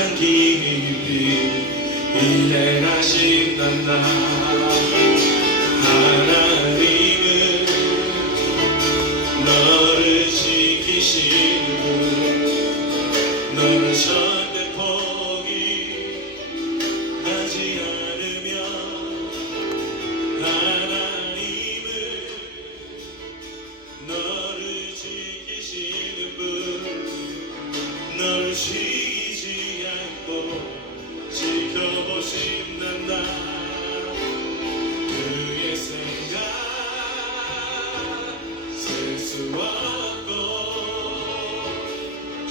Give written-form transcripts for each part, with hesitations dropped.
가장 깊이 일행하신단다. 하나님은 너를 지키시는 분, 너를 절대 포기하지 않으며, 하나님은 너를 지키시는 분, 너를 쉬지 않고 지켜보신단다. 그의 생각 셀 수 없고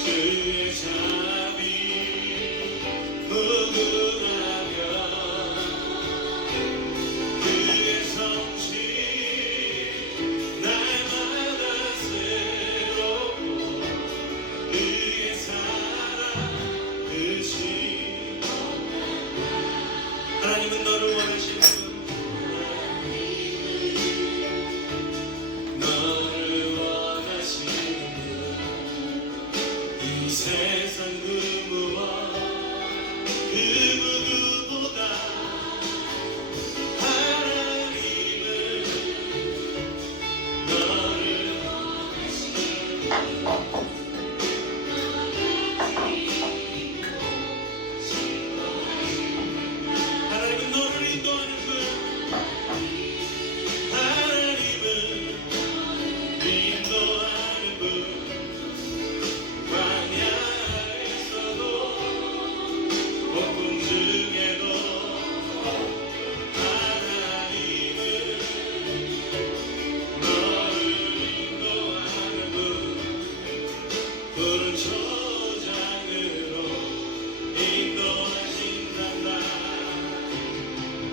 그의 자비 무궁하며 그의 성실 날마다 새롭고 그의 사랑 끝이. 하나님은 너를 원하시는 분, 너를 원하시는 분, 이 세상 그 무엇 그 누구보다 하나님은 너를 원하시는 분, 하나님은 너를 인도하는 분, 하나님은 인도하는 분, 광야에서도 폭풍 중에도 하나님은 너를 인도하는 분, 푸른 초장으로 인도하신단다.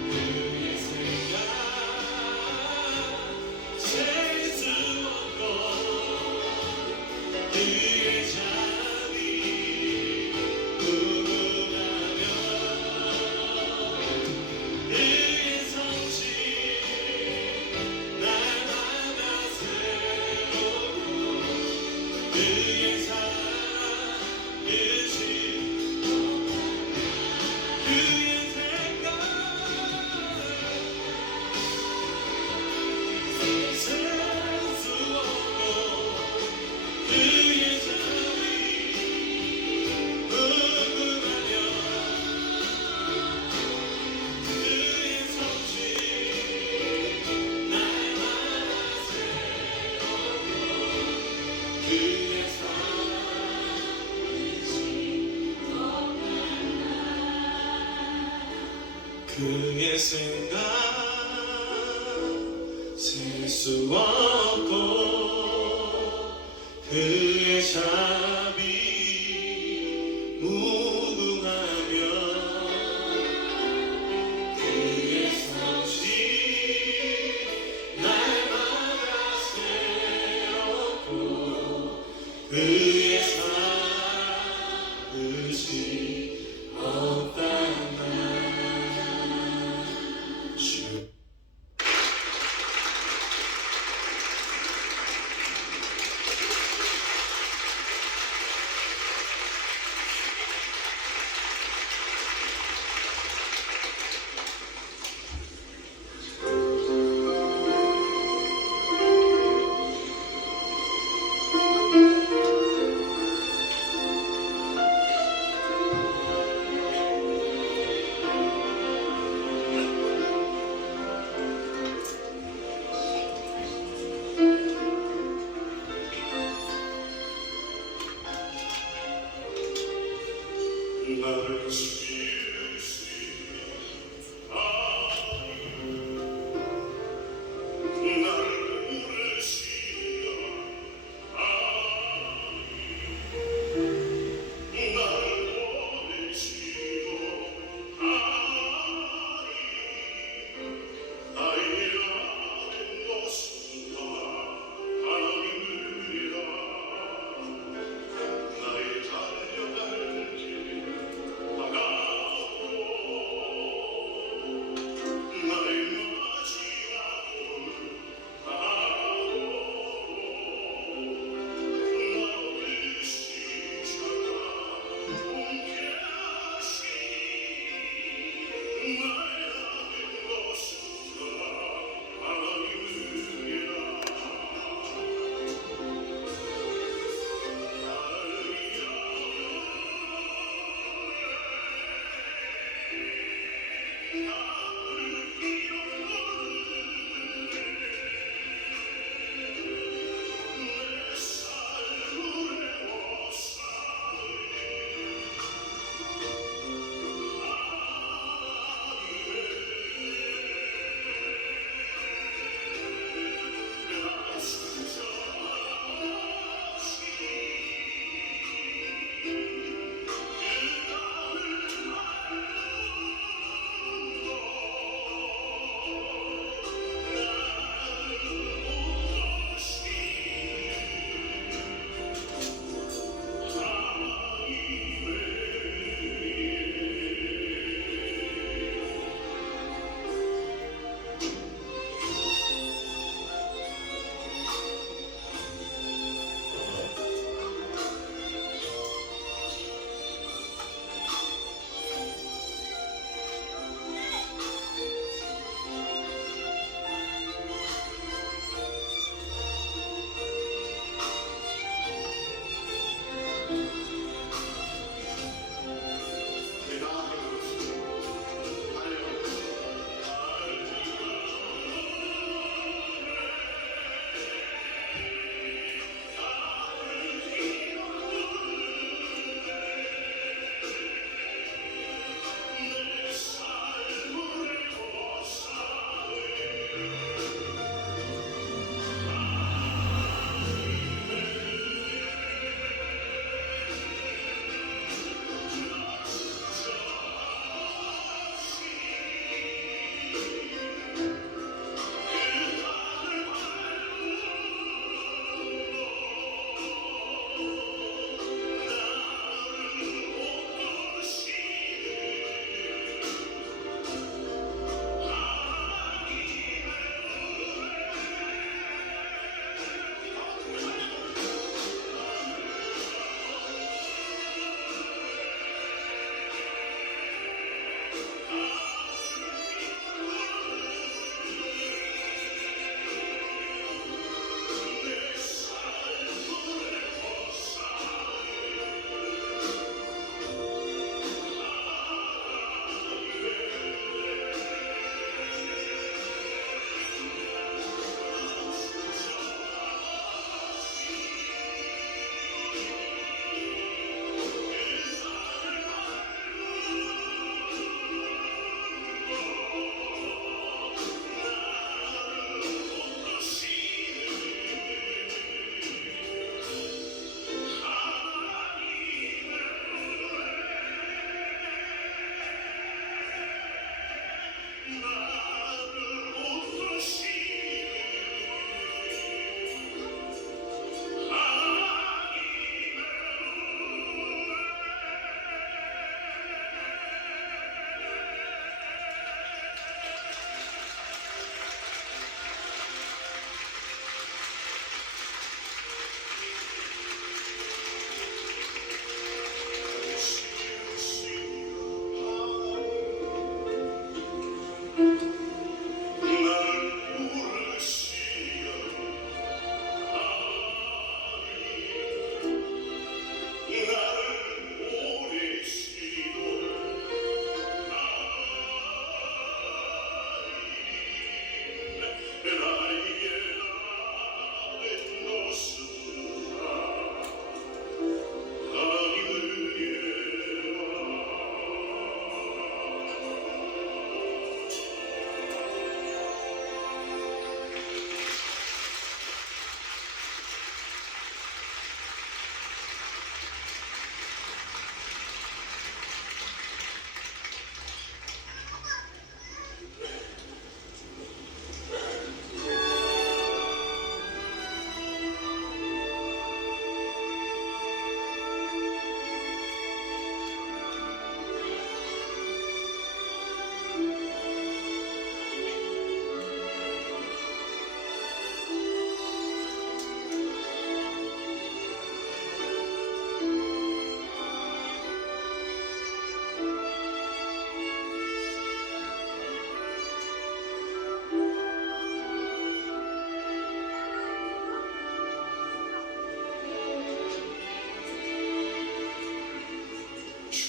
그의 생각 셀 수 없고 그의 자비 무궁하며 그의 성실 날마다 새롭고 그의 사랑 끝이. 그의 생각 셀 수 없고 그의 자비 무궁하며 그의 성실 날마다 새롭고 그의 사랑 그의 생각 셀 수 없고 그의 자비 무궁하며 그의 성실 날마다 새롭고 그의 사랑 끝이 없단다. 나를 지으시며 나를 부르시며 나를 보내시고 나이라는 것은 다 하나님이라. 나의 달려갈 길 다가오니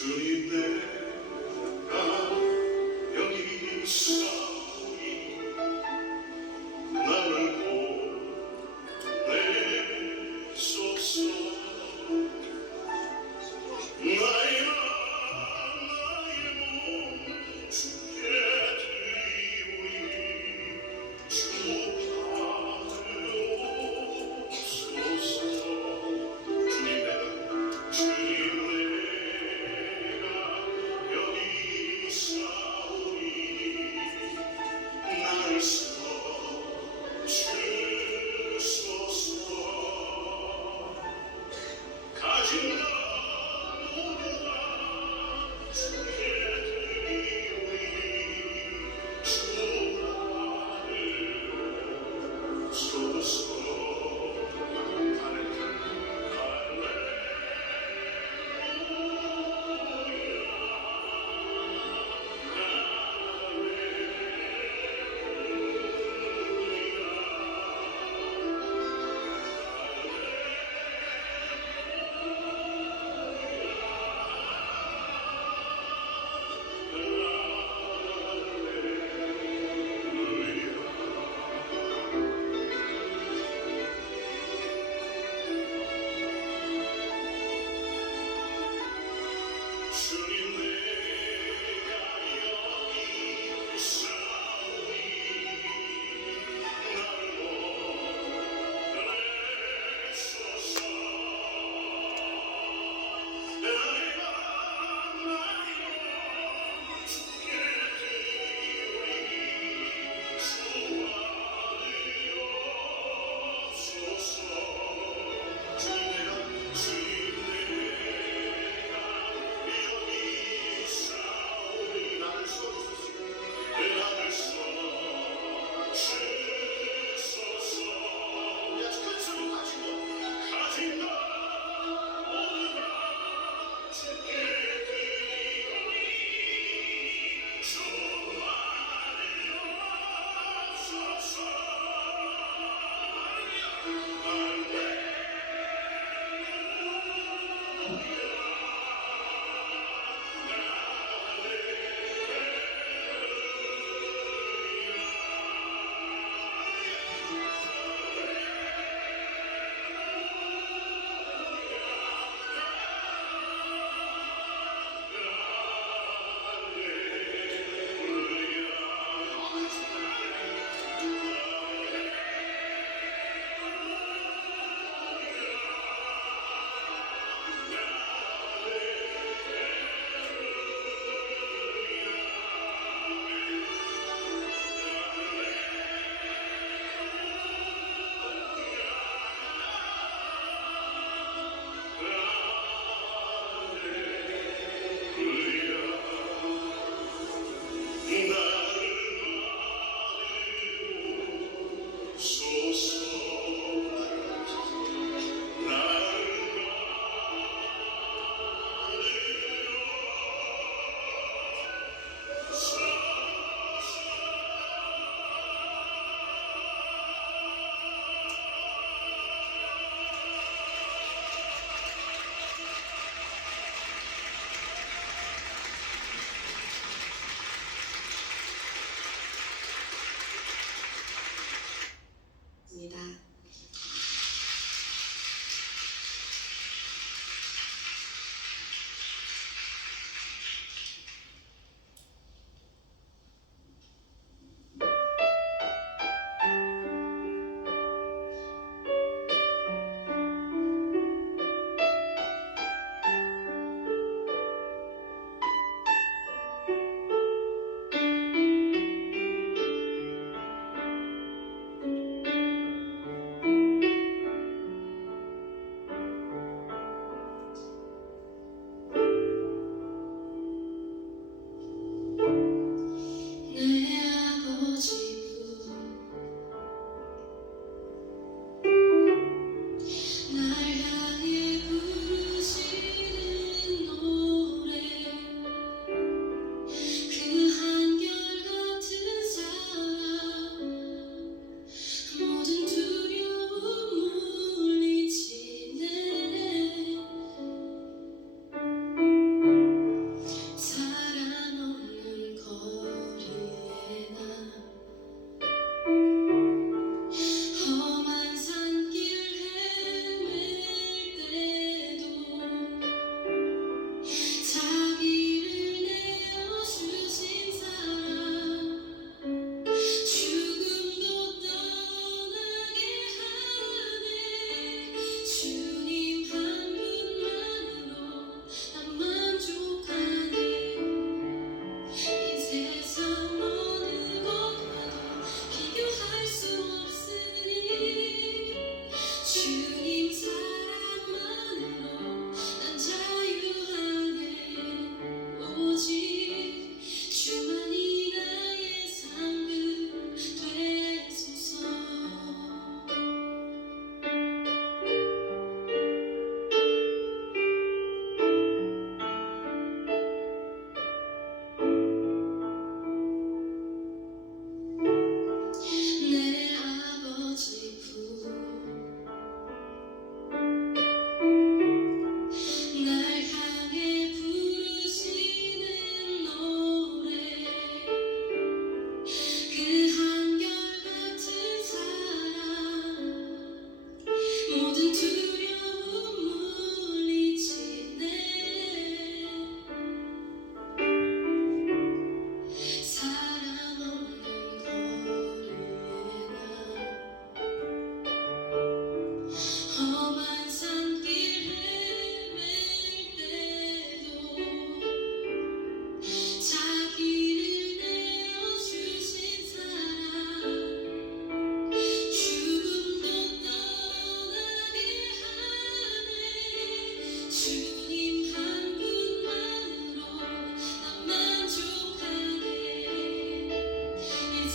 주님 내가 여기 있사오니 나를 보내소서 나의 몸 주께 드리오니 주옵하옵소서 주님 내가 여기 있사오니 나를 써주소서 가진 것 모두 다 주께 드리오니 주옵하옵소서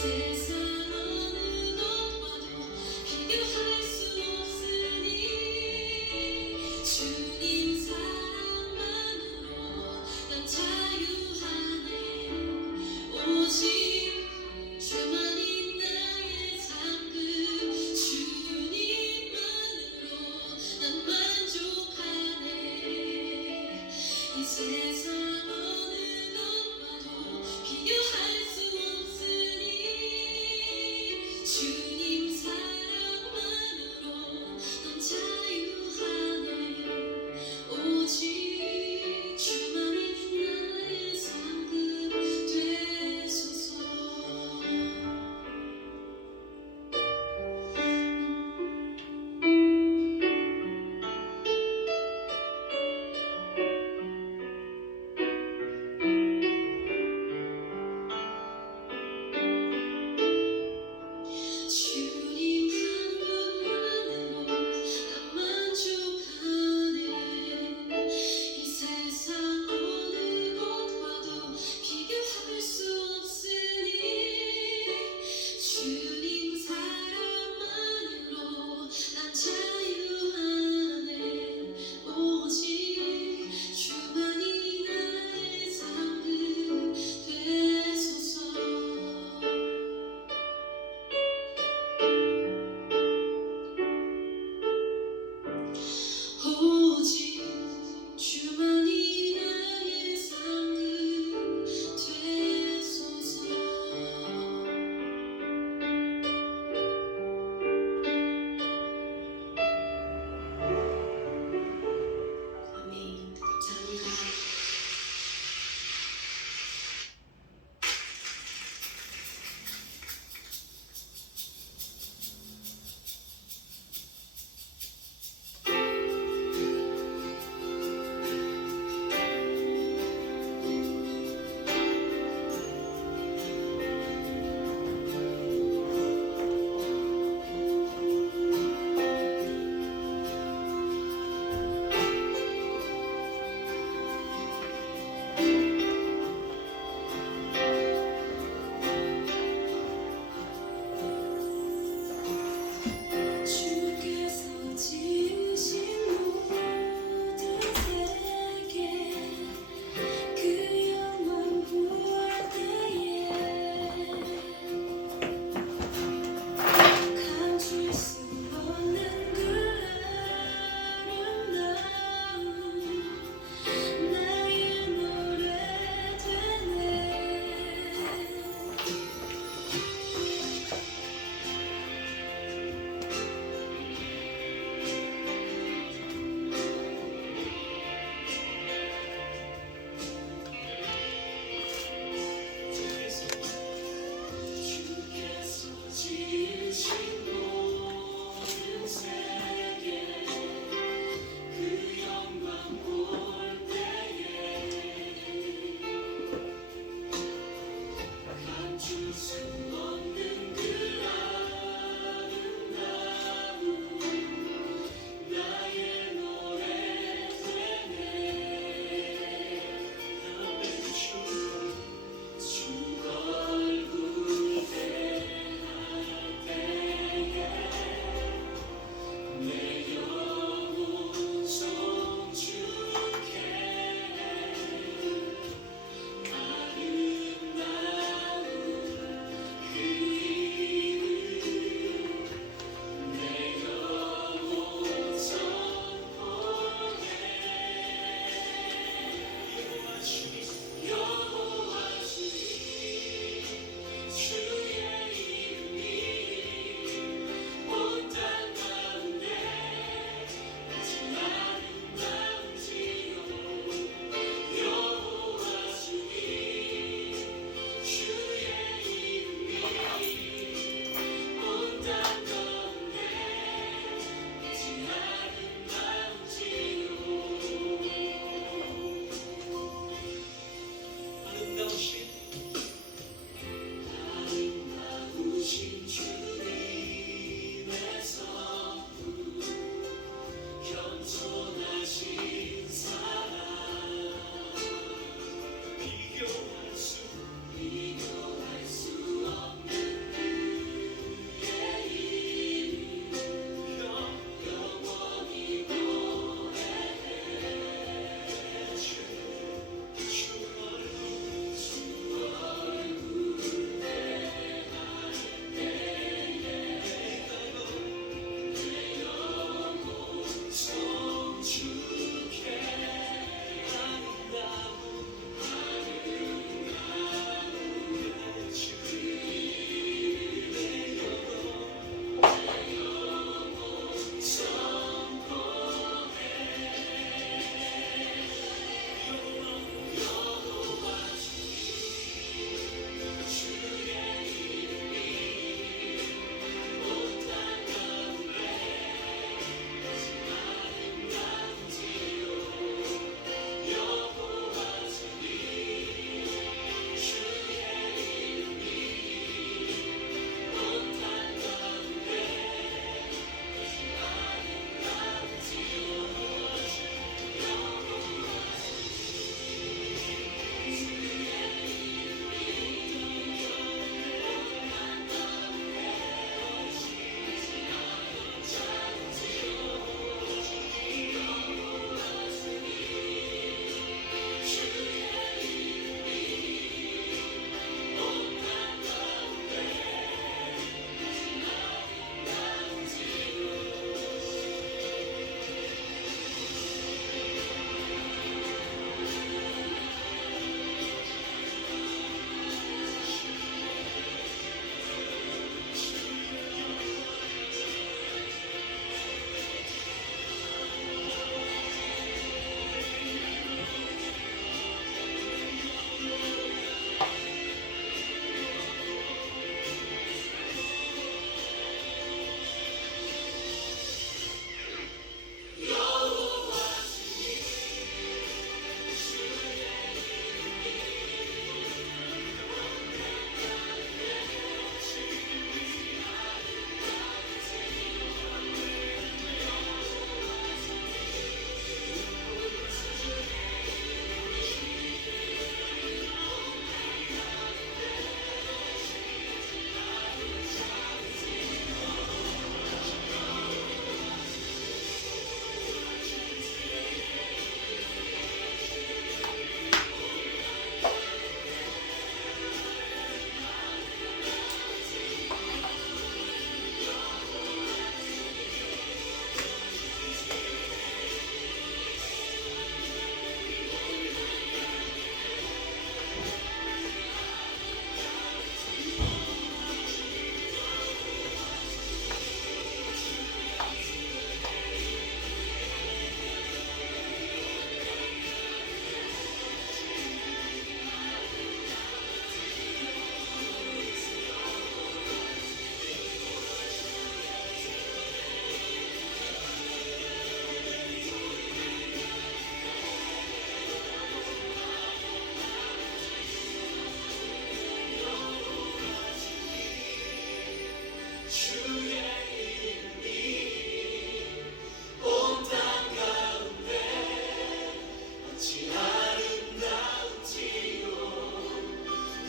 세상 어느 것과도 비교할 수 없으니 주님 사랑만으로 난 자유하네. 오직 주만이 나의 잠금, 주님만으로 난 만족하네. 이 세상 어느 것과도 비교할 수 없으니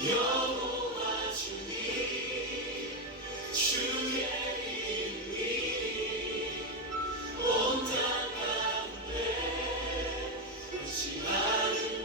여호와 주님 주의 이름이 온 땅 가운데 어찌 아름다운지요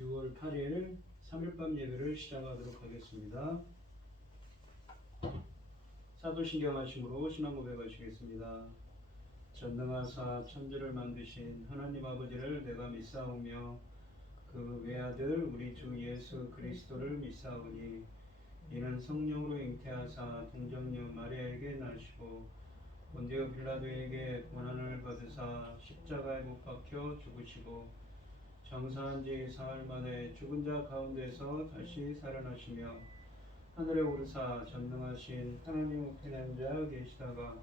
(6월 8일) 3일밤 예배를 시작하도록 하겠습니다. 사도신경 하심으로 신앙 고백하시겠습니다. 전능하사 천지를 만드신 하나님 아버지를 내가 믿사오며 그 외아들 우리 주 예수 그리스도를 믿사오니 이는 성령으로 잉태하사 동정녀 마리아에게 나시고 본디오 빌라도에게 고난을 받으사 십자가에 못 박혀 죽으시고 장사한 지 사흘 만에 죽은 자 가운데서 다시 살아나시며 하늘에 오르사 전능하신 하나님 우편에 앉아 계시다가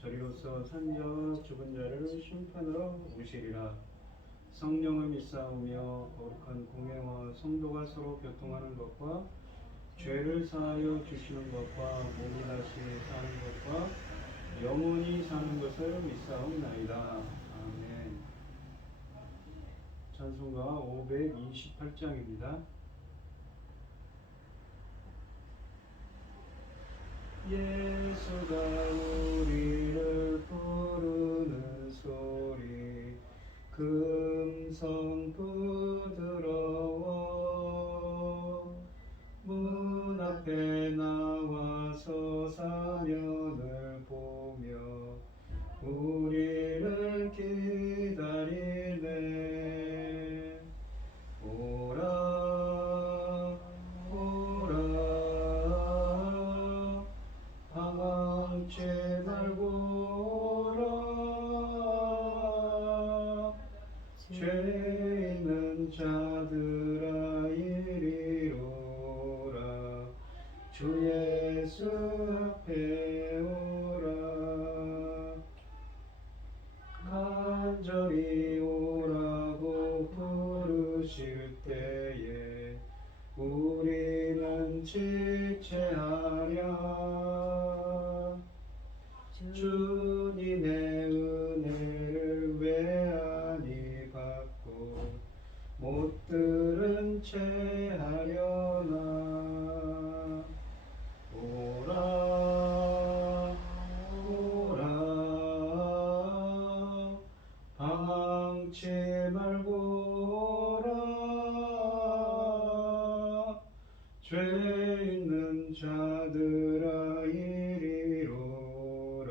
저리로서 산자와 죽은 자를 심판하러 오시리라. 성령을 믿사오며 거룩한 공회와 성도가 서로 교통하는 것과 죄를 사하여 주시는 것과 몸이 다시 사는 것과 영원히 사는 것을 믿사옵나이다. 아멘. 찬송가 528장입니다. 예수가 우리를 부르는 소리 금성 부드러워 문 앞에 나와서 사면을 보며 우리를 기다리네. 오라 오라 방황치 말고 오라 죄 있는 자들아 이리로라 주 예수 앞에 오라 간절히 오라고 부르실 때에 우리는 지체하랴. 주님의 은혜를 외아니 받고 못 들은 채 하려나. 오라 오라 방황치 말고 오라 죄 있는 자들아 이리로라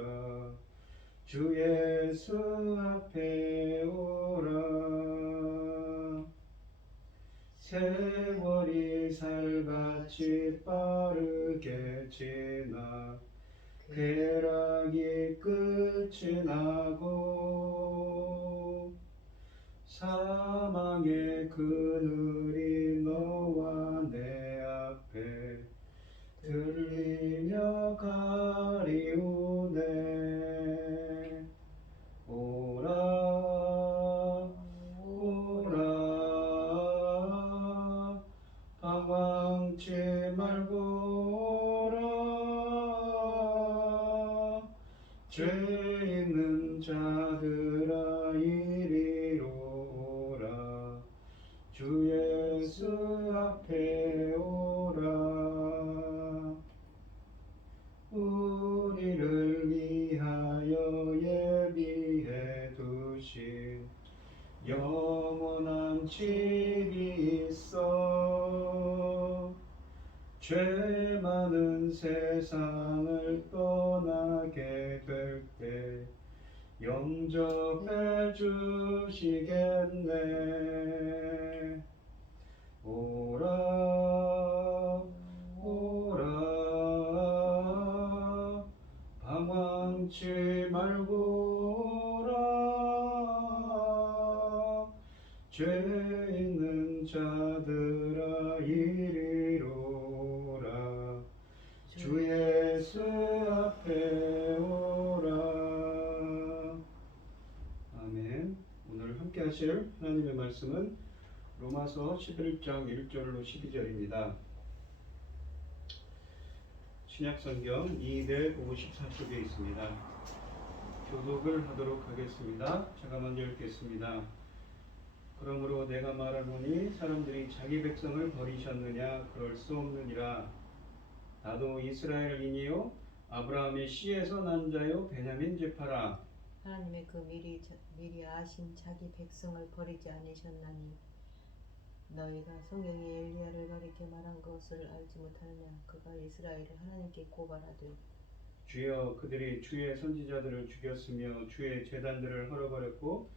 주 예수 앞에 오라. 세월이 살같이 빠르게 지나 쾌락이 끝이 나고 사망의 그늘이 너와 내 앞에 들리며 가리우네. 오라 오라 방황치 말고 오라 죄 있는 자들아 이리로라 주 예수 앞에 오라. 우리를 위하여 죄 많은 세상을 떠나게 될 때 영접해 주시겠네. 오라 오라 방황치 말고 오라. 죄 있는 자들아 이리로라. 주 예수 앞에 오라. 아멘. 오늘 함께 하실 하나님의 말씀은 로마서 11장 1절로 12절입니다. 신약성경 254쪽에 있습니다. 교독을 하도록 하겠습니다. 제가 먼저 읽겠습니다. 그러므로 내가 말하노니 사람들이 자기 백성을 버리셨느냐? 그럴 수 없느니라. 나도 이스라엘인이요 아브라함의 씨에서 난 자요 베냐민 지파라. 하나님의 그 미리 아신 자기 백성을 버리지 않으셨나니 너희가 성경에 엘리야를 가리켜 말한 것을 알지 못하느냐? 그가 이스라엘을 하나님께 고발하되 주여 그들이 주의 선지자들을 죽였으며 주의 제단들을 헐어버렸고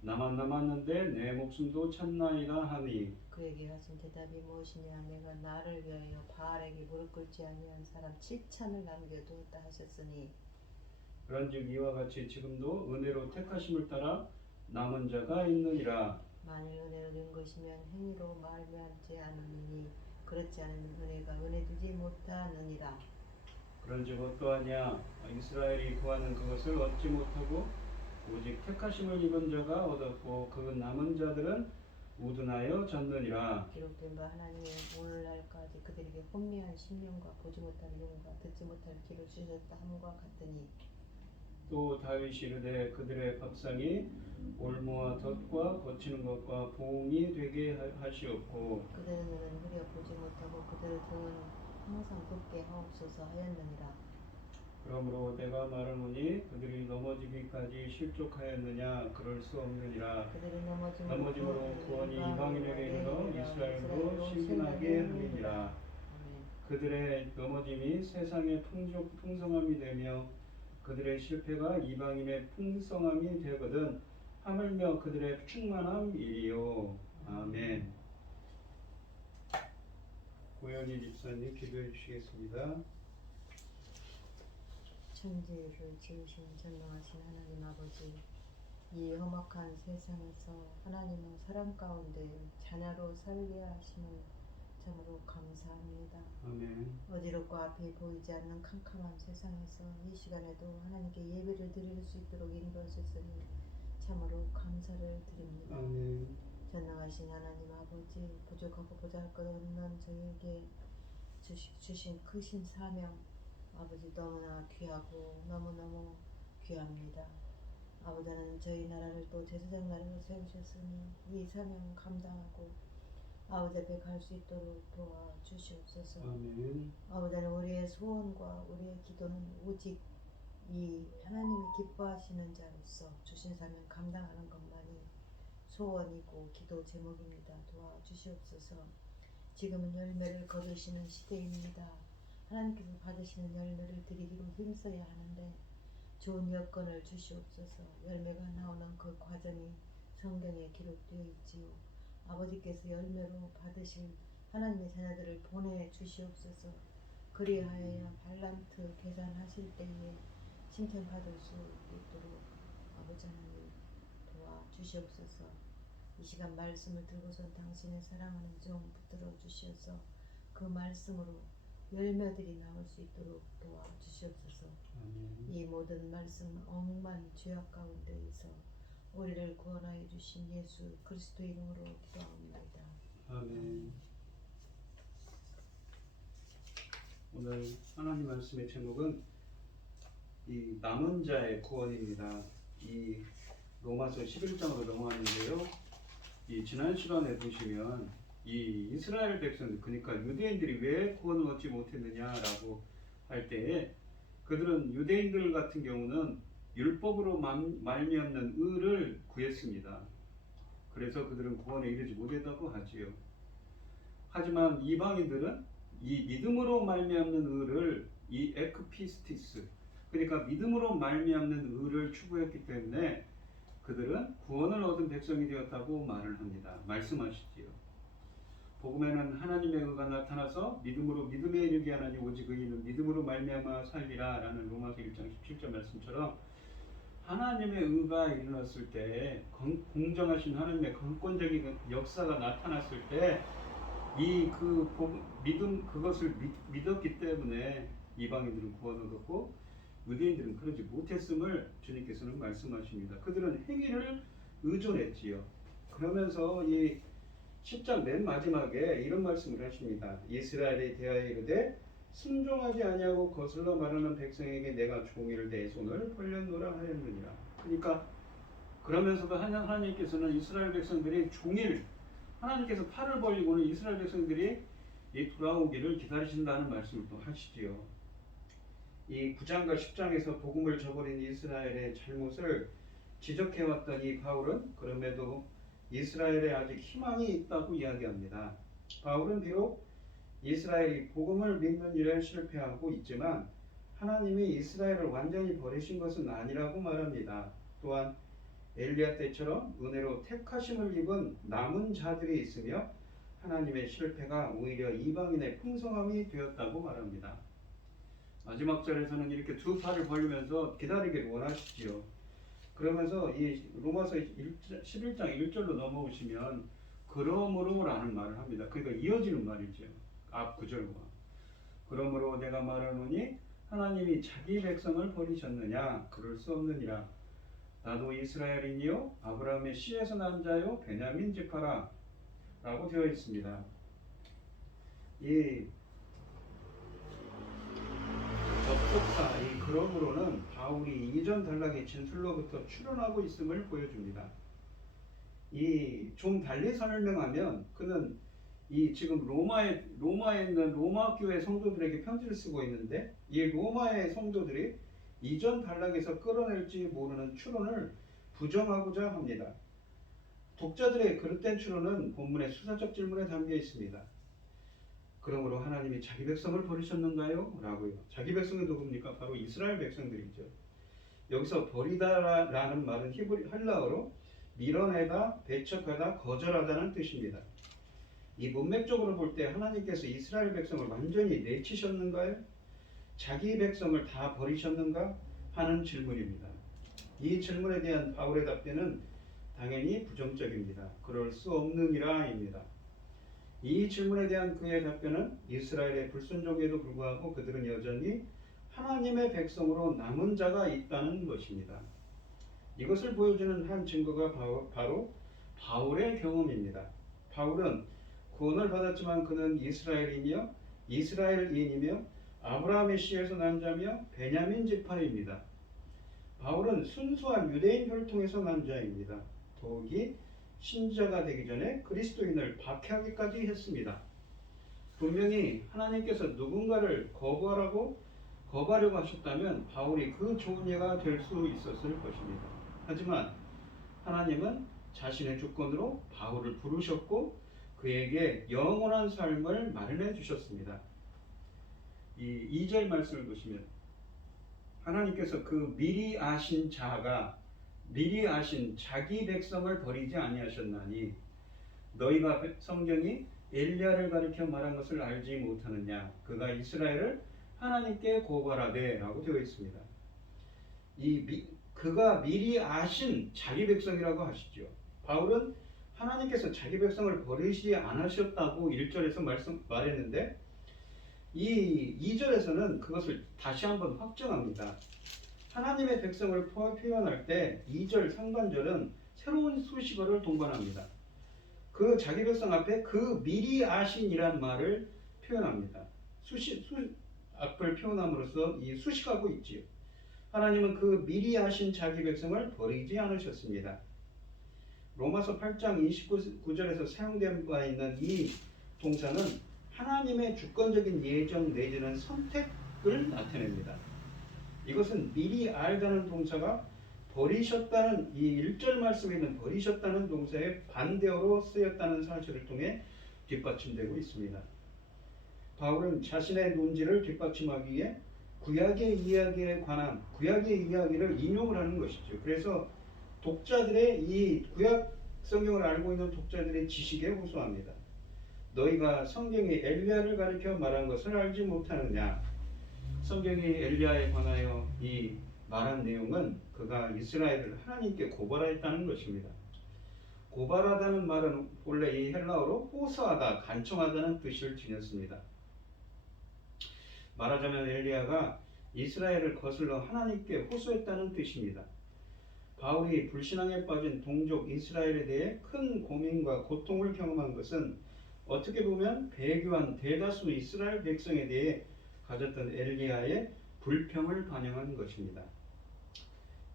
나만 남았는데 내 목숨도 찾나이다 하니 그에게 하신 대답이 무엇이냐? 내가 나를 위하여 바알에게 무릎 꿇지 아니한 사람 7천을 남겨두었다 하셨으니 그런즉 이와 같이 지금도 은혜로 택하심을 따라 남은 자가 있느니라. 만일 은혜로 된 것이면 행위로 말미암지 않으니 그렇지 않으면 은혜가 은혜되지 못하느니라. 그런즉 어떠하냐? 이스라엘이 구하는 그것을 얻지 못하고 오직 택하심을 입은 자가 얻었고 그 남은 자들은 우둔하여 졌느니라. 기록된 바 하나님의 오늘날까지 그들에게 혼미한 심령과 보지 못할 눈과 듣지 못할 귀를 주셨다 함과 같으니 또 다윗이 이르되 그들의 밥상이 올무와 덫과 거치는 것과 봉이 되게 하시옵고 그들의 눈은 흐려 보지 못하고 그들의 등은 항상 굽게 하옵소서 하였느니라. 그러므로 내가 말하노니 그들이 넘어지기까지 실족하였느냐? 그럴 수 없느니라. 그들이 넘어짐으로 구원이 이방인에게 이르러 이스라엘로 신분하게 함이니라. 아멘. 그들의 넘어짐이 세상의 풍성함이 되며 그들의 실패가 이방인의 풍성함이 되거든 하물며 그들의 충만함이리요. 아멘. 고현희 집사님 기도해 주시겠습니다. 천지를 지으신 전능하신 하나님 아버지, 이 험악한 세상에서 하나님의 사랑 가운데 자녀로 살게 하심을 참으로 감사합니다. 아멘. 어지럽고 앞이 보이지 않는 캄캄한 세상에서 이 시간에도 하나님께 예배를 드릴 수 있도록 인도하셨으니 참으로 감사를 드립니다. 아멘. 전능하신 하나님 아버지, 부족하고 보잘것없는 저에게 주신 크신 사명 아버지 너무나 귀하고 너무너무 귀합니다. 아버지는 저희 나라를 또 제사장 나라로 세우셨으니 이 사명 감당하고 아버지 앞에 갈 수 있도록 도와주시옵소서. 아멘. 아버지는 우리의 소원과 우리의 기도는 오직 이 하나님이 기뻐하시는 자로서 주신 사명 감당하는 것만이 소원이고 기도 제목입니다. 도와주시옵소서. 지금은 열매를 거두시는 시대입니다. 하나님께서 받으시는 열매를 드리기로 힘써야 하는데 좋은 여건을 주시옵소서. 열매가 나오는 그 과정이 성경에 기록되어 있지요. 아버지께서 열매로 받으실 하나님의 자녀들을 보내주시옵소서. 그리하여 발란트 계산하실 때에 칭찬받을 수 있도록 아버지 하나님 도와주시옵소서. 이 시간 말씀을 들고선 당신의 사랑하는 종 붙들어 주시어서 그 말씀으로 열매들이 나올 수 있도록 도와주시옵소서. 아멘. 이 모든 말씀 억만 죄악 가운데에서 우리를 구원하여 주신 예수 그리스도 이름으로 기도합니다. 아멘. 오늘 하나님 말씀의 제목은 이 남은 자의 구원입니다. 이 로마서 11장으로 넘어왔는데요. 이 지난 시간에 보시면 이 이스라엘 백성들, 그러니까 유대인들이 왜 구원을 얻지 못했느냐라고 할 때에 그들은 유대인들 같은 경우는 율법으로 말미암는 의를 구했습니다. 그래서 그들은 구원에 이르지 못했다고 하지요. 하지만 이방인들은 이 믿음으로 말미암는 의를 이 에크피스티스, 그러니까 믿음으로 말미암는 의를 추구했기 때문에 그들은 구원을 얻은 백성이 되었다고 말을 합니다. 말씀하시지요. 복음에는 하나님의 의가 나타나서 믿음으로 믿음에 이르게 하나니 오직 의인은 믿음으로 말미암아 살리라 라는 로마서 1장 17절 말씀처럼 하나님의 의가 일어났을 때, 공정하신 하나님의 강권적인 역사가 나타났을 때 이 그 믿음, 그것을 믿었기 때문에 이방인들은 구원을 얻었고 유대인들은 그러지 못했음을 주님께서는 말씀하십니다. 그들은 행위를 의존했지요. 그러면서 이 10장 맨 마지막에 이런 말씀을 하십니다. 이스라엘에 대하여 이르되 순종하지 아니하고 거슬러 말하는 백성에게 내가 종이를 내 손을 벌렸노라 하였느니라. 그러니까 그러면서도 하나님께서는 이스라엘 백성들이 종일, 하나님께서 팔을 벌리고는 이스라엘 백성들이 이 돌아오기를 기다리신다는 말씀을 또 하시지요. 이 9장과 10장에서 복음을 저버린 이스라엘의 잘못을 지적해왔던 이 바울은 그럼에도 이스라엘에 아직 희망이 있다고 이야기합니다. 바울은 비록 이스라엘이 복음을 믿는 일에 실패하고 있지만 하나님이 이스라엘을 완전히 버리신 것은 아니라고 말합니다. 또한 엘리야 때처럼 은혜로 택하심을 입은 남은 자들이 있으며 하나님의 실패가 오히려 이방인의 풍성함이 되었다고 말합니다. 마지막 절에서는 이렇게 두 팔을 벌리면서 기다리기를 원하시지요. 그러면서 이 로마서 11장 1절로 넘어오시면 그러므로라는 말을 합니다. 그러니까 이어지는 말이죠. 앞 구절과. 그러므로 내가 말하노니 하나님이 자기 백성을 버리셨느냐? 그럴 수 없느니라. 나도 이스라엘인이요 아브라함의 씨에서 난 자요 베냐민 지파라 라고 되어 있습니다. 이 접속사 이 그러므로는 바울이 이전 단락의 진술로부터 출현하고 있음을 보여줍니다. 이 좀 달리 설명하면 그는 이 지금 로마에 있는 로마 교회 성도들에게 편지를 쓰고 있는데 이 로마의 성도들이 이전 단락에서 끌어낼지 모르는 추론을 부정하고자 합니다. 독자들의 그릇된 추론은 본문의 수사적 질문에 담겨 있습니다. 그러므로 하나님이 자기 백성을 버리셨는가요? 라고요. 자기 백성이 누굽니까? 바로 이스라엘 백성들이죠. 여기서 버리다라는 말은 헬라어로 밀어내다, 배척하다, 거절하다는 뜻입니다. 이 문맥적으로 볼 때 하나님께서 이스라엘 백성을 완전히 내치셨는가요? 자기 백성을 다 버리셨는가? 하는 질문입니다. 이 질문에 대한 바울의 답변은 당연히 부정적입니다. 그럴 수 없느니라입니다. 이 질문에 대한 그의 답변은 이스라엘의 불순종에도 불구하고 그들은 여전히 하나님의 백성으로 남은 자가 있다는 것입니다. 이것을 보여주는 한 증거가 바로 바울의 경험입니다. 바울은 구원을 받았지만 그는 이스라엘인이며 아브라함의 씨에서 난 자며 베냐민 지파입니다. 바울은 순수한 유대인 혈통에서 난 자입니다. 더욱이 신자가 되기 전에 그리스도인을 박해하기까지 했습니다. 분명히 하나님께서 누군가를 거부하려고 하셨다면 바울이 그 좋은 예가 될 수 있었을 것입니다. 하지만 하나님은 자신의 주권으로 바울을 부르셨고 그에게 영원한 삶을 마련해 주셨습니다. 이 2절 말씀을 보시면 하나님께서 그 미리 아신 자기 백성을 버리지 아니하셨나니 너희가 성경이 엘리야를 가리켜 말한 것을 알지 못하느냐? 그가 이스라엘을 하나님께 고발하되 라고 되어 있습니다. 그가 미리 아신 자기 백성이라고 하시죠. 바울은 하나님께서 자기 백성을 버리시지 않으셨다고 1절에서 말했는데 이 2절에서는 그것을 다시 한번 확정합니다. 하나님의 백성을 표현할 때 2절 상반절은 새로운 수식어를 동반합니다. 그 자기 백성 앞에 그 미리 아신이란 말을 표현합니다. 앞을 표현함으로써 이 수식하고 있지요. 하나님은 그 미리 아신 자기 백성을 버리지 않으셨습니다. 로마서 8장 29절에서 사용된 바 있는 이 동사는 하나님의 주권적인 예정 내지는 선택을 나타냅니다. 이것은 미리 알다는 동사가 버리셨다는 이 1절 말씀에 있는 버리셨다는 동사의 반대어로 쓰였다는 사실을 통해 뒷받침되고 있습니다. 바울은 자신의 논지를 뒷받침하기 위해 구약의 이야기에 관한 구약의 이야기를 인용을 하는 것이죠. 그래서 독자들의 이 구약 성경을 알고 있는 독자들의 지식에 호소합니다. 너희가 성경이 엘리야를 가리켜 말한 것을 알지 못하느냐? 성경이 엘리야에 관하여 이 말한 내용은 그가 이스라엘을 하나님께 고발하였다는 것입니다. 고발하다는 말은 본래 이 헬라어로 호소하다, 간청하다는 뜻을 지녔습니다. 말하자면 엘리야가 이스라엘을 거슬러 하나님께 호소했다는 뜻입니다. 바울이 불신앙에 빠진 동족 이스라엘에 대해 큰 고민과 고통을 경험한 것은 어떻게 보면 배교한 대다수 이스라엘 백성에 대해 가졌던 엘리야의 불평을 반영한 것입니다.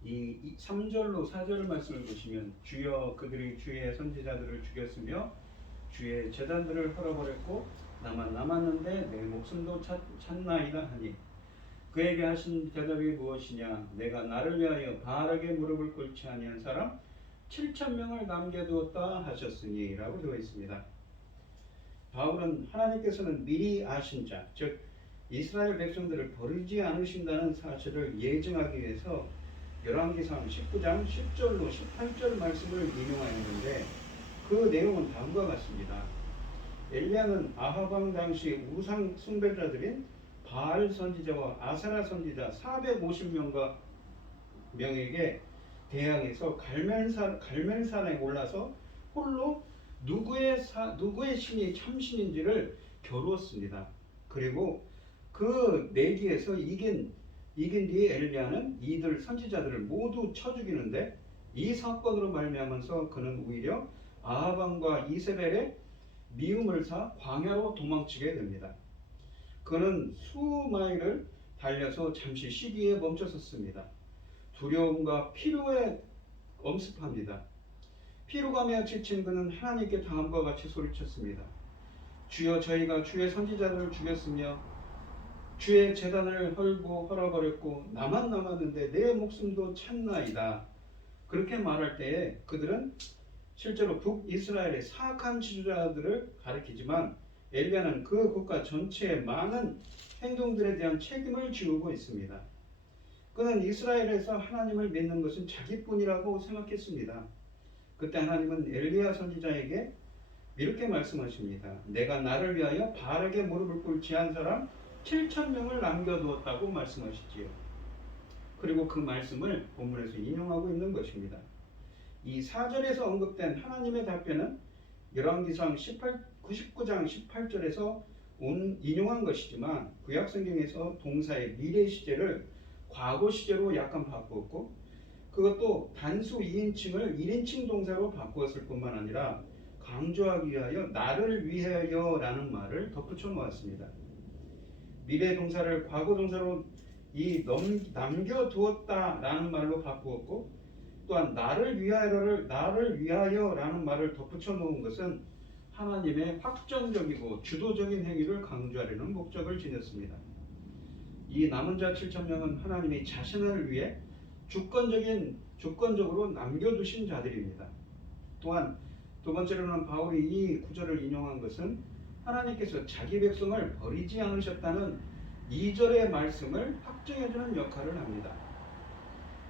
이 3절로 4절 말씀을 보시면 주여 그들이 주의 선지자들을 죽였으며 주의 제단들을 헐어버렸고 나만 남았는데 내 목숨도 찾나이다 하니 그에게 하신 대답이 무엇이냐? 내가 나를 위하여 바알에게 무릎을 꿇지 아니한 사람 7,000명을 남겨두었다 하셨으니 라고 되어 있습니다. 바울은 하나님께서는 미리 아신 자, 즉 이스라엘 백성들을 버리지 않으신다는 사실을 예증하기 위해서 열왕기상 19장 10절로 18절 말씀을 인용하였는데 그 내용은 다음과 같습니다. 엘리야는 아합 왕 당시 우상 숭배자들인 바알 선지자와 아세라 선지자 450명에게 대항해서 갈멜산에 올라서 홀로 누구의 신이 참신인지를 겨루었습니다. 그리고 그 내기에서 이긴 뒤에 엘리야는 이들 선지자들을 모두 쳐 죽이는데 이 사건으로 말미암아서 그는 오히려 아합 왕과 이세벨의 미움을 사 광야로 도망치게 됩니다. 그는 수마일을 달려서 잠시 시기에 멈춰섰습니다. 두려움과 피로에 엄습합니다. 피로감에 지친 그는 하나님께 다음과 같이 소리쳤습니다. 주여 저희가 주의 선지자들을 죽였으며 주의 제단을 헐어버렸고 나만 남았는데 내 목숨도 찾나이다. 그렇게 말할 때에 그들은 실제로 북이스라엘의 사악한 지도자들을 가리키지만 엘리야는 그 국가 전체의 많은 행동들에 대한 책임을 지우고 있습니다. 그는 이스라엘에서 하나님을 믿는 것은 자기뿐이라고 생각했습니다. 그때 하나님은 엘리야 선지자에게 이렇게 말씀하십니다. 내가 나를 위하여 바알에게 무릎을 꿇지 않은 사람 7,000명을 남겨두었다고 말씀하시지요. 그리고 그 말씀을 본문에서 인용하고 있는 것입니다. 이 4절에서 언급된 하나님의 답변은 열왕기상 99장 18절에서 인용한 것이지만 구약성경에서 동사의 미래 시제를 과거 시제로 약간 바꾸었고 그것도 단수 2인칭을 1인칭 동사로 바꾸었을 뿐만 아니라 강조하기 위하여 나를 위하여 라는 말을 덧붙여 놓았습니다. 미래 동사를 과거 동사로 남겨두었다 라는 말로 바꾸었고 또한 나를 위하여 라는 말을 덧붙여 놓은 것은 하나님의 확정적이고 주도적인 행위를 강조하려는 목적을 지녔습니다. 이 남은 자 7,000명은 하나님이 자신을 위해 주권적으로 남겨두신 자들입니다. 또한 두 번째로는 바울이 이 구절을 인용한 것은 하나님께서 자기 백성을 버리지 않으셨다는 2절의 말씀을 확증해주는 역할을 합니다.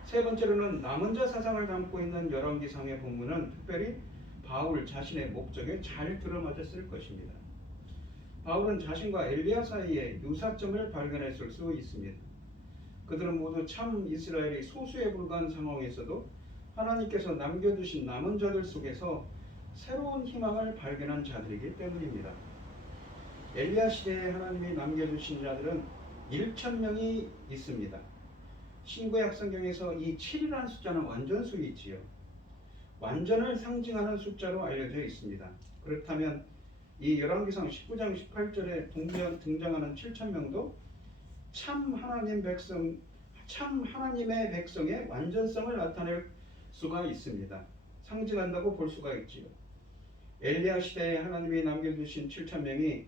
세 번째로는 남은 자 사상을 담고 있는 열왕기상의 본문은 특별히 바울 자신의 목적에 잘 들어맞았을 것입니다. 바울은 자신과 엘리야 사이에 유사점을 발견했을 수 있습니다. 그들은 모두 참 이스라엘의 소수에 불과한 상황에서도 하나님께서 남겨두신 남은 자들 속에서 새로운 희망을 발견한 자들이기 때문입니다. 엘리야 시대에 하나님이 남겨두신 자들은 1,000명이 있습니다. 신구약 성경에서 이 7이라는 숫자는 완전수이지요. 완전을 상징하는 숫자로 알려져 있습니다. 그렇다면 이 열왕기상 19장 18절에 등장하는 7,000명도 참 하나님의 백성의 완전성을 나타낼 수가 있습니다. 상징한다고 볼 수가 있지요. 엘리야 시대에 하나님이 남겨두신 7,000명이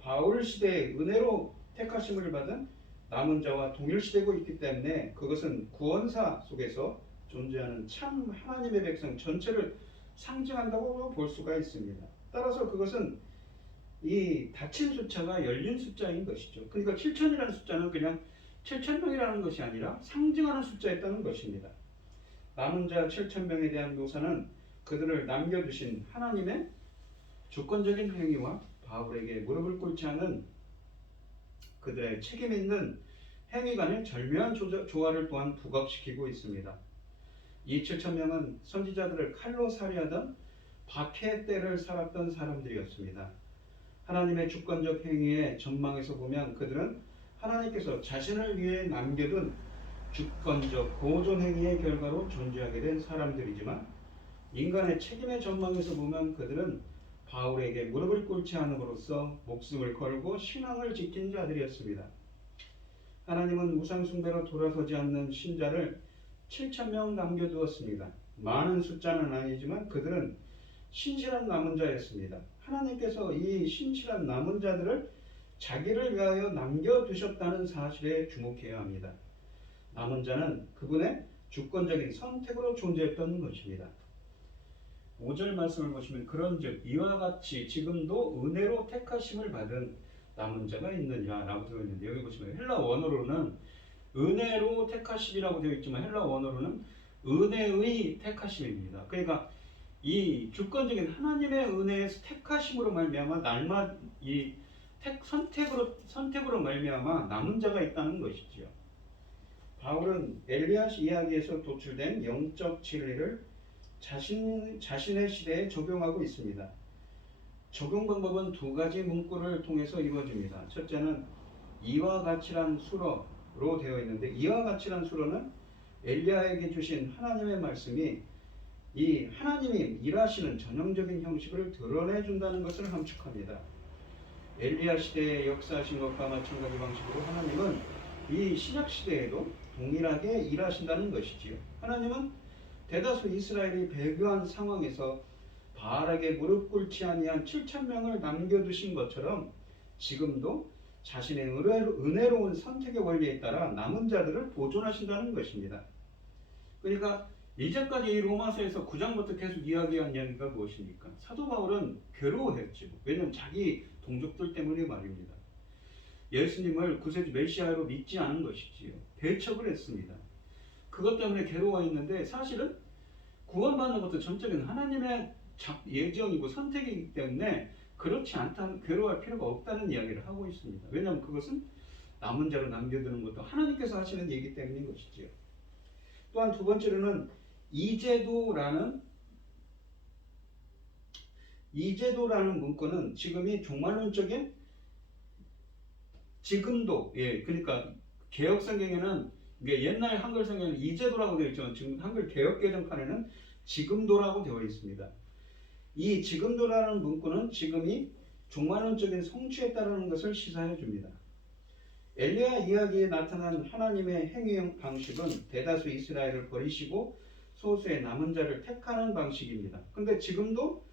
바울 시대의 은혜로 택하심을 받은 남은 자와 동일시되고 있기 때문에 그것은 구원사 속에서 존재하는 참 하나님의 백성 전체를 상징한다고 볼 수가 있습니다. 따라서 그것은 이 닫힌 숫자가 열린 숫자인 것이죠. 그러니까 7천이라는 숫자는 그냥 7천명이라는 것이 아니라 상징하는 숫자였다는 것입니다. 남은 자 7천명에 대한 묘사는 그들을 남겨두신 하나님의 주권적인 행위와 바울에게 무릎을 꿇지 않은 그들의 책임 있는 행위 간의 절묘한 조화를 또한 부각시키고 있습니다. 이 7천명은 선지자들을 칼로 살해하던 박해 때를 살았던 사람들이었습니다. 하나님의 주권적 행위의 전망에서 보면 그들은 하나님께서 자신을 위해 남겨둔 주권적 보존 행위의 결과로 존재하게 된 사람들이지만 인간의 책임의 전망에서 보면 그들은 바울에게 무릎을 꿇지 않음으로써 목숨을 걸고 신앙을 지킨 자들이었습니다. 하나님은 우상 숭배로 돌아서지 않는 신자를 7천명 남겨두었습니다. 많은 숫자는 아니지만 그들은 신실한 남은 자였습니다. 하나님께서 이 신실한 남은 자들을 자기를 위하여 남겨두셨다는 사실에 주목해야 합니다. 남은 자는 그분의 주권적인 선택으로 존재했던 것입니다. 5절 말씀을 보시면 그런즉 이와 같이 지금도 은혜로 택하심을 받은 남은 자가 있느냐라고 되어 있는데 여기 보시면 헬라 원어로는 은혜로 택하심이라고 되어 있지만 헬라 원어로는 은혜의 택하심입니다. 그러니까 이 주권적인 하나님의 은혜에서 택하심으로 말미암아 날마다 이 선택으로 말미암아 남은 자가 있다는 것이지요. 바울은 엘리야 이야기에서 도출된 영적 진리를 자신의 시대에 적용하고 있습니다. 적용 방법은 두 가지 문구를 통해서 이루어집니다. 첫째는 이와 같이란 수로로 되어 있는데 이와 같이란 수로는 엘리야에게 주신 하나님의 말씀이 이 하나님이 일하시는 전형적인 형식을 드러내준다는 것을 함축합니다. 엘리야 시대에 역사하신 것과 마찬가지 방식으로 하나님은 이 신약 시대에도 동일하게 일하신다는 것이지요. 하나님은 대다수 이스라엘이 배교한 상황에서 바알에게 무릎 꿇지 아니한 7천명을 남겨두신 것처럼 지금도 자신의 은혜로운 선택의 원리에 따라 남은 자들을 보존하신다는 것입니다. 그러니까 이제까지 이 로마서에서 9장부터 계속 이야기한 이야기가 무엇입니까? 사도 바울은 괴로워했죠. 왜냐하면 자기 동족들 때문에 말입니다. 예수님을 구세주 메시아로 믿지 않은 것이지요. 배척을 했습니다. 그것 때문에 괴로워했는데 사실은 구원받는 것도 전적인 하나님의 예정이고 선택이기 때문에 그렇지 않다는 괴로워할 필요가 없다는 이야기를 하고 있습니다. 왜냐하면 그것은 남은 자로 남겨두는 것도 하나님께서 하시는 얘기 때문인 것이지요. 또한 두 번째로는 이제도라는 문구는 지금이 종말론적인 지금도 그러니까 개혁 성경에는 옛날 한글 성경에는 이제도라고 되어 있지만 지금 한글 개혁 개정판에는 지금도라고 되어 있습니다. 이 지금도라는 문구는 지금이 종말론적인 성취에 따르는 것을 시사해 줍니다. 엘리야 이야기에 나타난 하나님의 행위 방식은 대다수 이스라엘을 버리시고 소수의 남은 자를 택하는 방식입니다. 그런데 지금도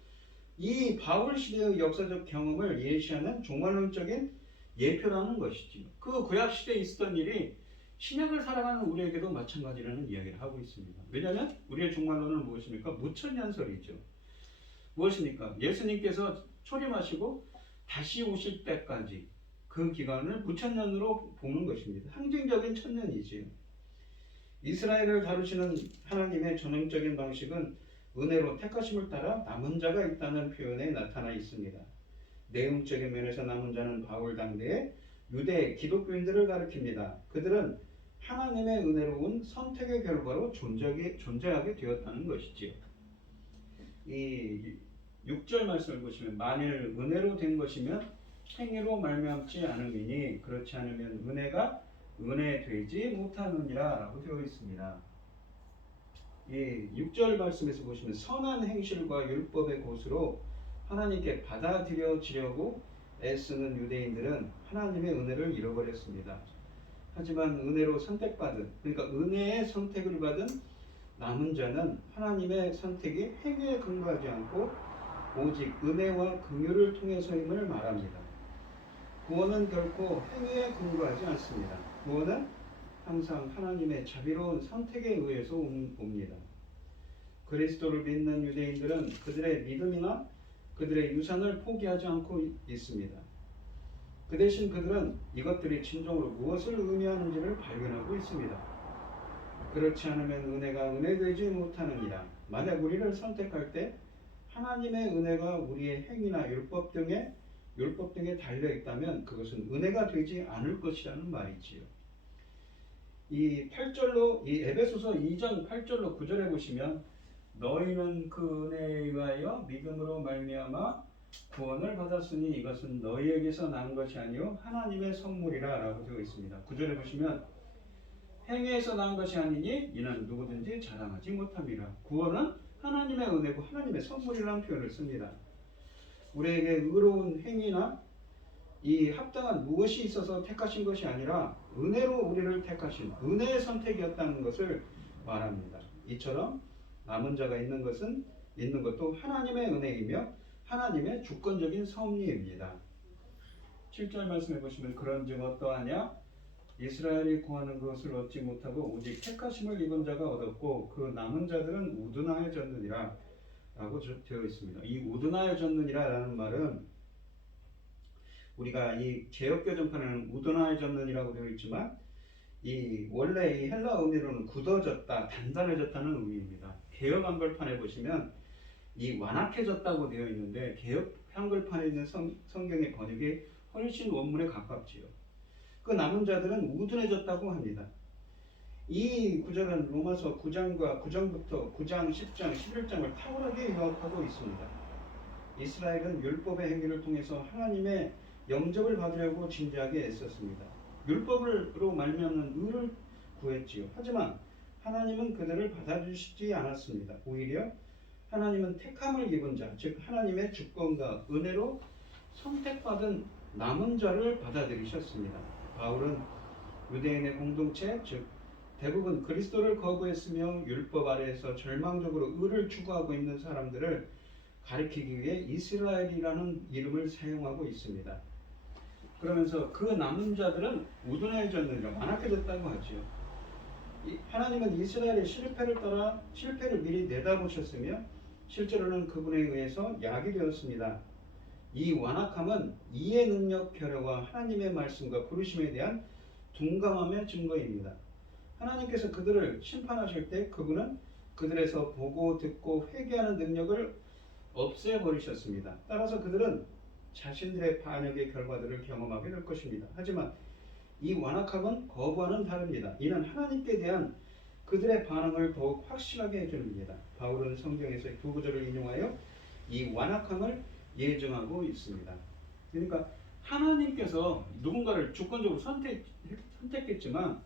이 바울 시대의 역사적 경험을 예시하는 종말론적인 예표라는 것이죠. 그 구약 시대에 있었던 일이 신약을 살아가는 우리에게도 마찬가지라는 이야기를 하고 있습니다. 왜냐하면 우리의 종말론은 무엇입니까? 무천년설이죠. 무엇입니까? 예수님께서 초림하시고 다시 오실 때까지 그 기간을 무천년으로 보는 것입니다. 상징적인 천년이지요. 이스라엘을 다루시는 하나님의 전형적인 방식은 은혜로 택하심을 따라 남은 자가 있다는 표현에 나타나 있습니다. 내용적인 면에서 남은 자는 바울 당대의 유대 기독교인들을 가리킵니다. 그들은 하나님의 은혜로운 선택의 결과로 존재하게 되었다는 것이지요. 이 6절 말씀을 보시면 만일 은혜로 된 것이면 행위로 말미암지 않음이니 그렇지 않으면 은혜가 은혜 되지 못하느니라 라고 되어 있습니다. 이 6절 말씀에서 보시면 선한 행실과 율법의 곳으로 하나님께 받아들여지려고 애쓰는 유대인들은 하나님의 은혜를 잃어버렸습니다. 하지만 은혜로 선택받은 그러니까 은혜의 선택을 받은 남은 자는 하나님의 선택이 행위에 근거하지 않고 오직 은혜와 긍휼을 통해서임을 말합니다. 구원은 결코 행위에 근거하지 않습니다. 구원은 항상 하나님의 자비로운 선택에 의해서 옵니다. 그리스도를 믿는 유대인들은 그들의 믿음이나 그들의 유산을 포기하지 않고 있습니다. 그 대신 그들은 이것들이 진정으로 무엇을 의미하는지를 발견하고 있습니다. 그렇지 않으면 은혜가 은혜되지 못하느니라. 만약 우리를 선택할 때 하나님의 은혜가 우리의 행위나 율법 등에 달려 있다면 그것은 은혜가 되지 않을 것이라는 말이지요. 이 8절로 이 에베소서 2장 8절로 9절에 보시면 너희는 그 은혜에 의하여 믿음으로 말미암아 구원을 받았으니 이것은 너희에게서 난 것이 아니요 하나님의 선물이라 라고 되어 있습니다. 9절에 보시면 행위에서 난 것이 아니니 이는 누구든지 자랑하지 못함이라. 구원은 하나님의 은혜고 하나님의 선물이라는 표현을 씁니다. 우리에게 의로운 행위나 이 합당한 무엇이 있어서 택하신 것이 아니라 은혜로 우리를 택하신 은혜의 선택이었다는 것을 말합니다. 이처럼 남은 자가 있는 것도 하나님의 은혜이며 하나님의 주권적인 섭리입니다. 7절 말씀해 보시면 그런즉 어떠하냐 이스라엘이 구하는 것을 얻지 못하고 오직 택하심을 입은 자가 얻었고 그 남은 자들은 우둔하여졌느니라 라고 되어 있습니다. 이 우둔하여졌느니라 라는 말은 우리가 이 제역교전판에는 우둔하여졌느니라고 되어 있지만 원래 이 헬라 의미로는 굳어졌다, 단단해졌다는 의미입니다. 개역 한글판에 보시면 이 완악해졌다고 되어 있는데 개역 한글판에 있는 성경의 번역이 훨씬 원문에 가깝지요. 그 남은 자들은 우둔해졌다고 합니다. 이 구절은 로마서 9장과 9장부터 9장, 10장, 11장을 탁월하게 요약하고 있습니다. 이스라엘은 율법의 행위를 통해서 하나님의 영접을 받으려고 진지하게 애썼습니다. 율법으로 말미암는 의를 구했지요. 하지만 하나님은 그들을 받아주시지 않았습니다. 오히려 하나님은 택함을 입은 자, 즉 하나님의 주권과 은혜로 선택받은 남은 자를 받아들이셨습니다. 바울은 유대인의 공동체, 즉 대부분 그리스도를 거부했으며 율법 아래에서 절망적으로 의를 추구하고 있는 사람들을 가리키기 위해 이스라엘이라는 이름을 사용하고 있습니다. 그러면서 그 남은 자들은 우둔해졌느니라, 완악해졌다고 하죠. 하나님은 이스라엘의 실패를 미리 내다보셨으며 실제로는 그분에 의해서 약이 되었습니다. 이 완악함은 이해 능력 결여와 하나님의 말씀과 부르심에 대한 둔감함의 증거입니다. 하나님께서 그들을 심판하실 때 그분은 그들에서 보고 듣고 회개하는 능력을 없애버리셨습니다. 따라서 그들은 자신들의 반역의 결과들을 경험하게 될 것입니다. 하지만 이 완악함은 거부와는 다릅니다. 이는 하나님께 대한 그들의 반응을 더욱 확실하게 해줍니다. 바울은 성경에서 두 구절을 인용하여 이 완악함을 예정하고 있습니다. 그러니까 하나님께서 누군가를 주권적으로 선택했지만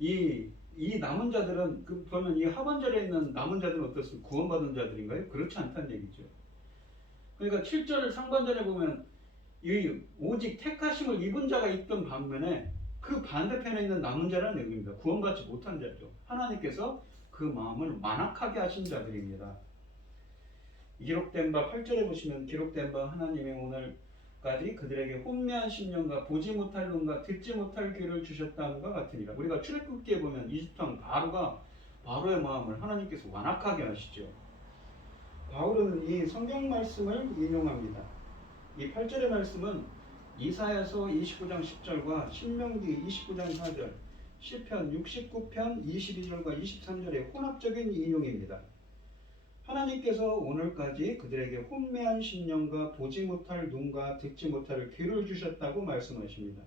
이 남은 자들은 그러면 이 하반절에 있는 남은 자들은 어떻습니까? 구원받은 자들인가요? 그렇지 않다는 얘기죠. 그러니까 7절 상반절에 보면 이 오직 택하심을 입은 자가 있던 반면에 그 반대편에 있는 남은 자라는 얘기입니다. 구원받지 못한 자죠. 하나님께서 그 마음을 완악하게 하신 자들입니다. 기록된 바 8절에 보시면 기록된 바 하나님의 오늘까지 그들에게 혼미한 심령과 보지 못할 눈과 듣지 못할 귀를 주셨다는것 같으니라. 우리가 출애굽기에 보면 이집트왕 바로의 마음을 하나님께서 완악하게 하시죠. 바울은 이 성경 말씀을 인용합니다. 이 8절의 말씀은 이사야서 29장 10절과 신명기 29장 4절, 시편 69편 22절과 23절의 혼합적인 인용입니다. 하나님께서 오늘까지 그들에게 혼미한 심령과 보지 못할 눈과 듣지 못할 귀를 주셨다고 말씀하십니다.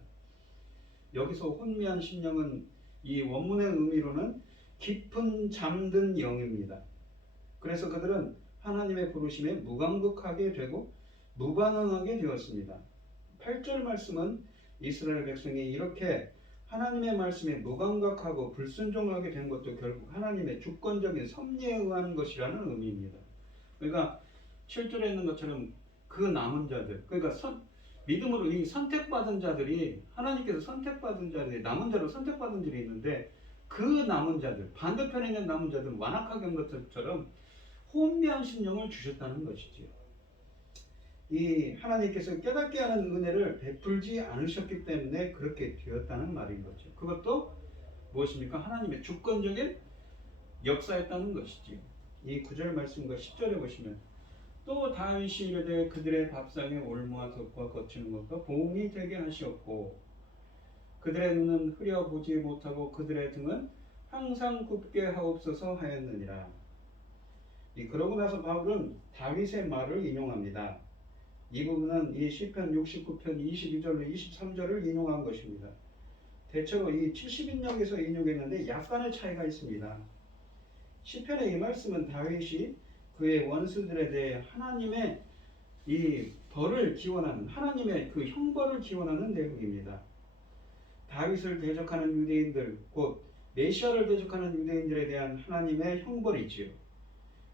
여기서 혼미한 심령은 이 원문의 의미로는 깊은 잠든 영입니다. 그래서 그들은 하나님의 부르심에 무감각하게 되고 무반응하게 되었습니다. 8절 말씀은 이스라엘 백성이 이렇게 하나님의 말씀에 무감각하고 불순종하게 된 것도 결국 하나님의 주권적인 섭리에 의한 것이라는 의미입니다. 그러니까 7절에 있는 것처럼 그 남은 자들, 그러니까 믿음으로 이 선택받은 자들이 하나님께서 선택받은 자들이 남은 자로 선택받은 자들이 있는데 그 남은 자들, 반대편에 있는 남은 자들은 완악하게 한 것처럼 혼미한 심령을 주셨다는 것이지요. 이 하나님께서 깨닫게 하는 은혜를 베풀지 않으셨기 때문에 그렇게 되었다는 말인 거죠. 그것도 무엇입니까? 하나님의 주권적인 역사였다는 것이지요. 이 9절 말씀과 10절에 보시면 또 다윗이 이르되 그들의 밥상에 올무와 덕과 거치는 것과 보응이 되게 하시었고 그들의 눈은 흐려보지 못하고 그들의 등은 항상 굽게 하옵소서 하였느니라. 그러고 나서 바울은 다윗의 말을 인용합니다. 이 부분은 이 시편 69편 22절로 23절을 인용한 것입니다. 대체로 이 70인역에서 인용했는데 약간의 차이가 있습니다. 시편의 이 말씀은 다윗이 그의 원수들에 대해 하나님의 이 벌을 기원하는, 하나님의 그 형벌을 기원하는 내용입니다. 다윗을 대적하는 유대인들, 곧 메시아를 대적하는 유대인들에 대한 하나님의 형벌이지요.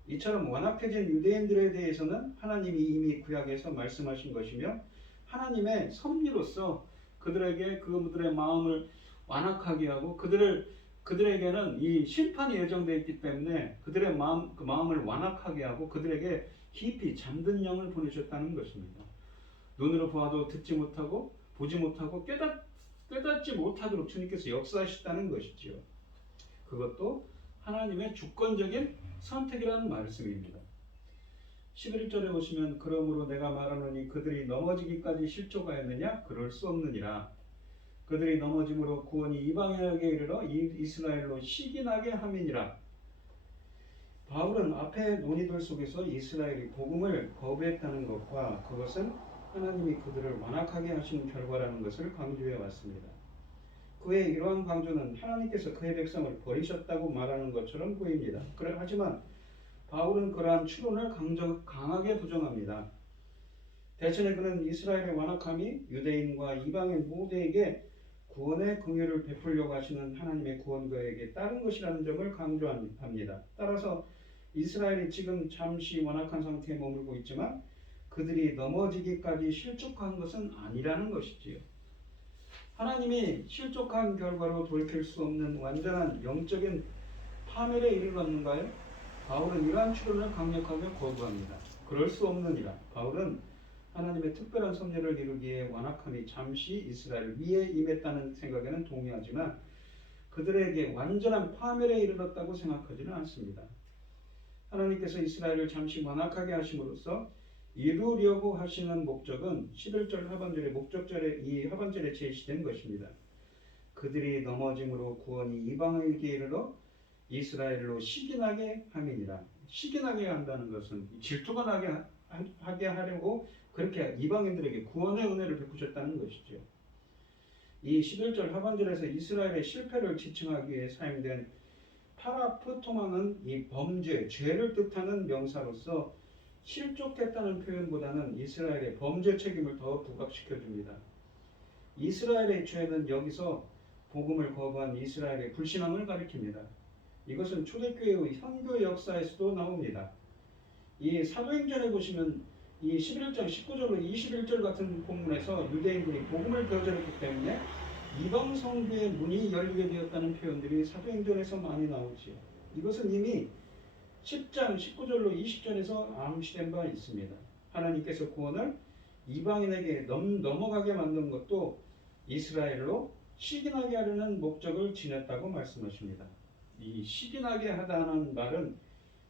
이처럼 완악해진 유대인들에 대해서는 하나님이 이미 구약에서 말씀하신 것이며 하나님의 섭리로서 그들의 마음을 완악하게 하고 그들에게는 이 심판이 예정되어 있기 때문에 그들의 마음을 완악하게 하고 그들에게 깊이 잠든 영을 보내셨다는 것입니다. 눈으로 보아도 듣지 못하고 보지 못하고 깨닫지 못하도록 주님께서 역사하셨다는 것이지요. 그것도 하나님의 주권적인 선택이라는 말씀입니다. 11절에 보시면 그러므로 내가 말하노니 그들이 넘어지기까지 실족하였느냐? 그럴 수 없느니라. 그들이 넘어짐으로 구원이 이방인에게 이르러 이스라엘로 시기나게 함이니라. 바울은 앞의 논의들 속에서 이스라엘이 복음을 거부했다는 것과 그것은 하나님이 그들을 완악하게 하신 결과라는 것을 강조해 왔습니다. 그의 이러한 강조는 하나님께서 그의 백성을 버리셨다고 말하는 것처럼 보입니다. 하지만 바울은 그러한 추론을 강하게 부정합니다. 대신에 그는 이스라엘의 완악함이 유대인과 이방인 모두에게 구원의 긍휼을 베풀려고 하시는 하나님의 구원 계획에 따른 것이라는 점을 강조합니다. 따라서 이스라엘이 지금 잠시 완악한 상태에 머물고 있지만 그들이 넘어지기까지 실족한 것은 아니라는 것이지요. 하나님이 실족한 결과로 돌이킬 수 없는 완전한 영적인 파멸에 이르렀는가요? 바울은 이러한 추론을 강력하게 거부합니다. 그럴 수 없느니라. 바울은 하나님의 특별한 섭리를 이루기에 완악함이 잠시 이스라엘 위에 임했다는 생각에는 동의하지만 그들에게 완전한 파멸에 이르렀다고 생각하지는 않습니다. 하나님께서 이스라엘을 잠시 완악하게 하심으로써 이루려고 하시는 목적은 11절 하반절의 목적절에 이 하반절에 제시된 것입니다. 그들이 넘어짐으로 구원이 이방인에게 이르러 이스라엘로 시기나게 함이니라. 시기나게 한다는 것은 질투가 나게 하게 하려고 그렇게 이방인들에게 구원의 은혜를 베푸셨다는 것이죠. 이 11절 하반절에서 이스라엘의 실패를 지칭하기 위해 사용된 파라프토마는 이 범죄, 죄를 뜻하는 명사로서 실족했다는 표현보다는 이스라엘의 범죄 책임을 더 부각시켜줍니다. 이스라엘의 죄는 여기서 복음을 거부한 이스라엘의 불신앙을 가리킵니다. 이것은 초대교회의 현교 역사에서도 나옵니다. 이 사도행전에 보시면 이 11장 19절로 21절 같은 본문에서 유대인들이 복음을 거절했기 때문에 이방 성교의 문이 열리게 되었다는 표현들이 사도행전에서 많이 나오지요. 이것은 이미 10장 19절로 20절에서 암시된 바 있습니다. 하나님께서 구원을 이방인에게 넘어가게 만든 것도 이스라엘로 시기나게 하려는 목적을 지녔다고 말씀하십니다. 이 시기나게 하다는 말은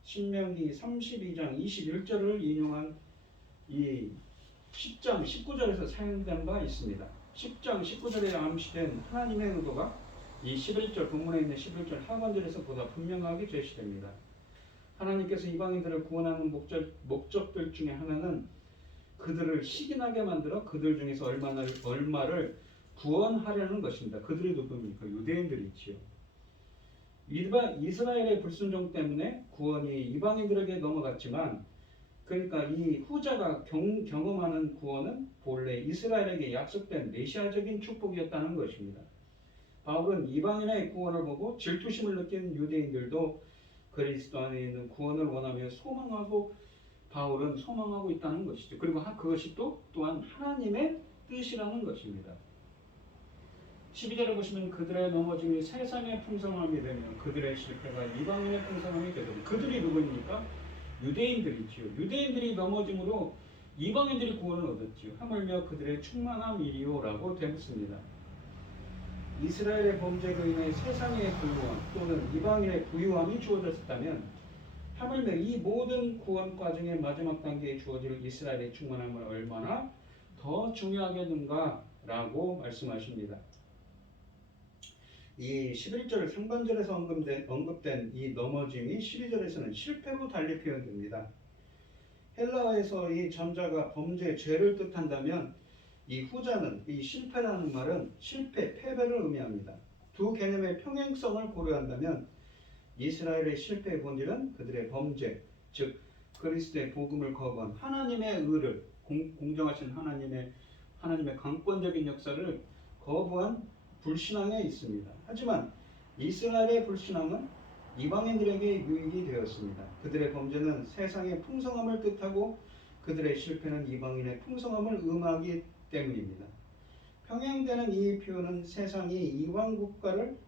신명기 32장 21절을 인용한 이 10장 19절에서 사용된 바 있습니다. 10장 19절에 암시된 하나님의 의도가 이 11절 본문에 있는 11절 하반절에서 보다 분명하게 제시됩니다. 하나님께서 이방인들을 구원하는 목적들 중에 하나는 그들을 시기나게 만들어 그들 중에서 얼마를 구원하려는 것입니다. 그들이 누굽니까? 유대인들이지요. 이스라엘의 불순종 때문에 구원이 이방인들에게 넘어갔지만 그러니까 이 후자가 경험하는 구원은 본래 이스라엘에게 약속된 메시아적인 축복이었다는 것입니다. 바울은 이방인의 구원을 보고 질투심을 느낀 유대인들도 그리스도 안에 있는 구원을 원하며 소망하고 바울은 소망하고 있다는 것이죠. 그리고 그것이 또한 하나님의 뜻이라는 것입니다. 12절에 보시면 그들의 넘어짐이 세상의 풍성함이 되며 그들의 실패가 이방인의 풍성함이 되더니 그들이 누구입니까? 유대인들이지요. 유대인들이 넘어짐으로 이방인들이 구원을 얻었지요. 하물며 그들의 충만함이리요라고 되었습니다. 이스라엘의 범죄로 인해 세상의 부유함 또는 이방인의 부유함이 주어졌다면 하물며 이 모든 구원 과정의 마지막 단계에 주어질 이스라엘의 충만함을 얼마나 더 중요하게 하는가라고 말씀하십니다. 이 11절 상반절에서 언급된 이 넘어짐이 12절에서는 실패로 달리 표현됩니다. 헬라어에서 이 전자가 범죄, 죄를 뜻한다면 이 후자는 이 실패라는 말은 실패, 패배를 의미합니다. 두 개념의 평행성을 고려한다면 이스라엘의 실패의 본질은 그들의 범죄, 즉 그리스도의 복음을 거부한 하나님의 의를 공정하신 하나님의 강권적인 역사를 거부한 불신앙에 있습니다. 하지만 이스라엘의 불신앙은 이방인들에게 유익이 되었습니다. 그들의 범죄는 세상의 풍성함을 뜻하고 그들의 실패는 이방인의 풍성함을 의미하기 때문입니다. 평행되는 이 표현은 세상이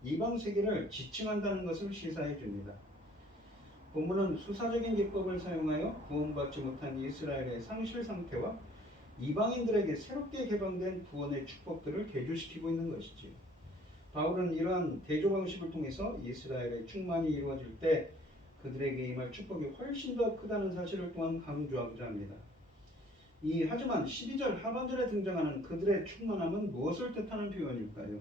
이방 세계를 지칭한다는 것을 시사해 줍니다. 본문은 수사적인 기법을 사용하여 구원받지 못한 이스라엘의 상실 상태와 이방인들에게 새롭게 개방된 구원의 축복들을 대조시키고 있는 것이지요. 바울은 이러한 대조 방식을 통해서 이스라엘의 충만이 이루어질 때 그들에게 임할 축복이 훨씬 더 크다는 사실을 또한 강조하고자 합니다. 하지만 12절 하반절에 등장하는 그들의 충만함은 무엇을 뜻하는 표현일까요?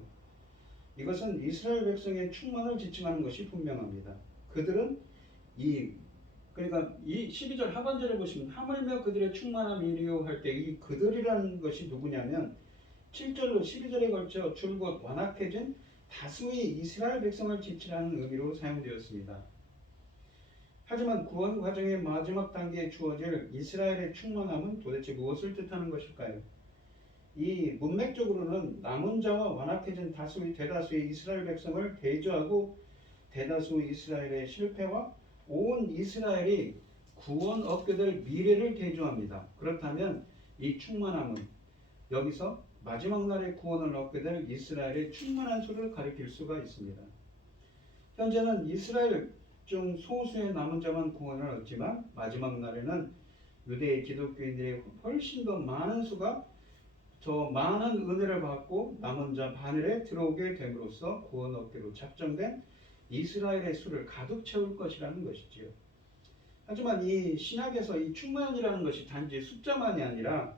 이것은 이스라엘 백성의 충만을 지칭하는 것이 분명합니다. 그들은 그러니까 이 12절 하반절에 보시면 하물며 그들의 충만함이리요 할 때 이 그들이라는 것이 누구냐면 7절로 12절에 걸쳐 줄곧 완악해진 다수의 이스라엘 백성을 지칭하는 의미로 사용되었습니다. 하지만 구원 과정의 마지막 단계에 주어질 이스라엘의 충만함은 도대체 무엇을 뜻하는 것일까요? 이 문맥적으로는 남은 자와 완악해진 대다수의 이스라엘 백성을 대조하고 대다수 이스라엘의 실패와 온 이스라엘이 구원 얻게 될 미래를 대조합니다. 그렇다면 이 충만함은 여기서 마지막 날에 구원을 얻게 될 이스라엘의 충만한 수를 가리킬 수가 있습니다. 현재는 이스라엘 중 소수의 남은 자만 구원을 얻지만 마지막 날에는 유대의 기독교인들이 훨씬 더 많은 수가 더 많은 은혜를 받고 남은 자 반열에 들어오게 됨으로써 구원 얻기로 작정된 이스라엘의 수를 가득 채울 것이라는 것이지요. 하지만 이 신약에서 이 충만이라는 것이 단지 숫자만이 아니라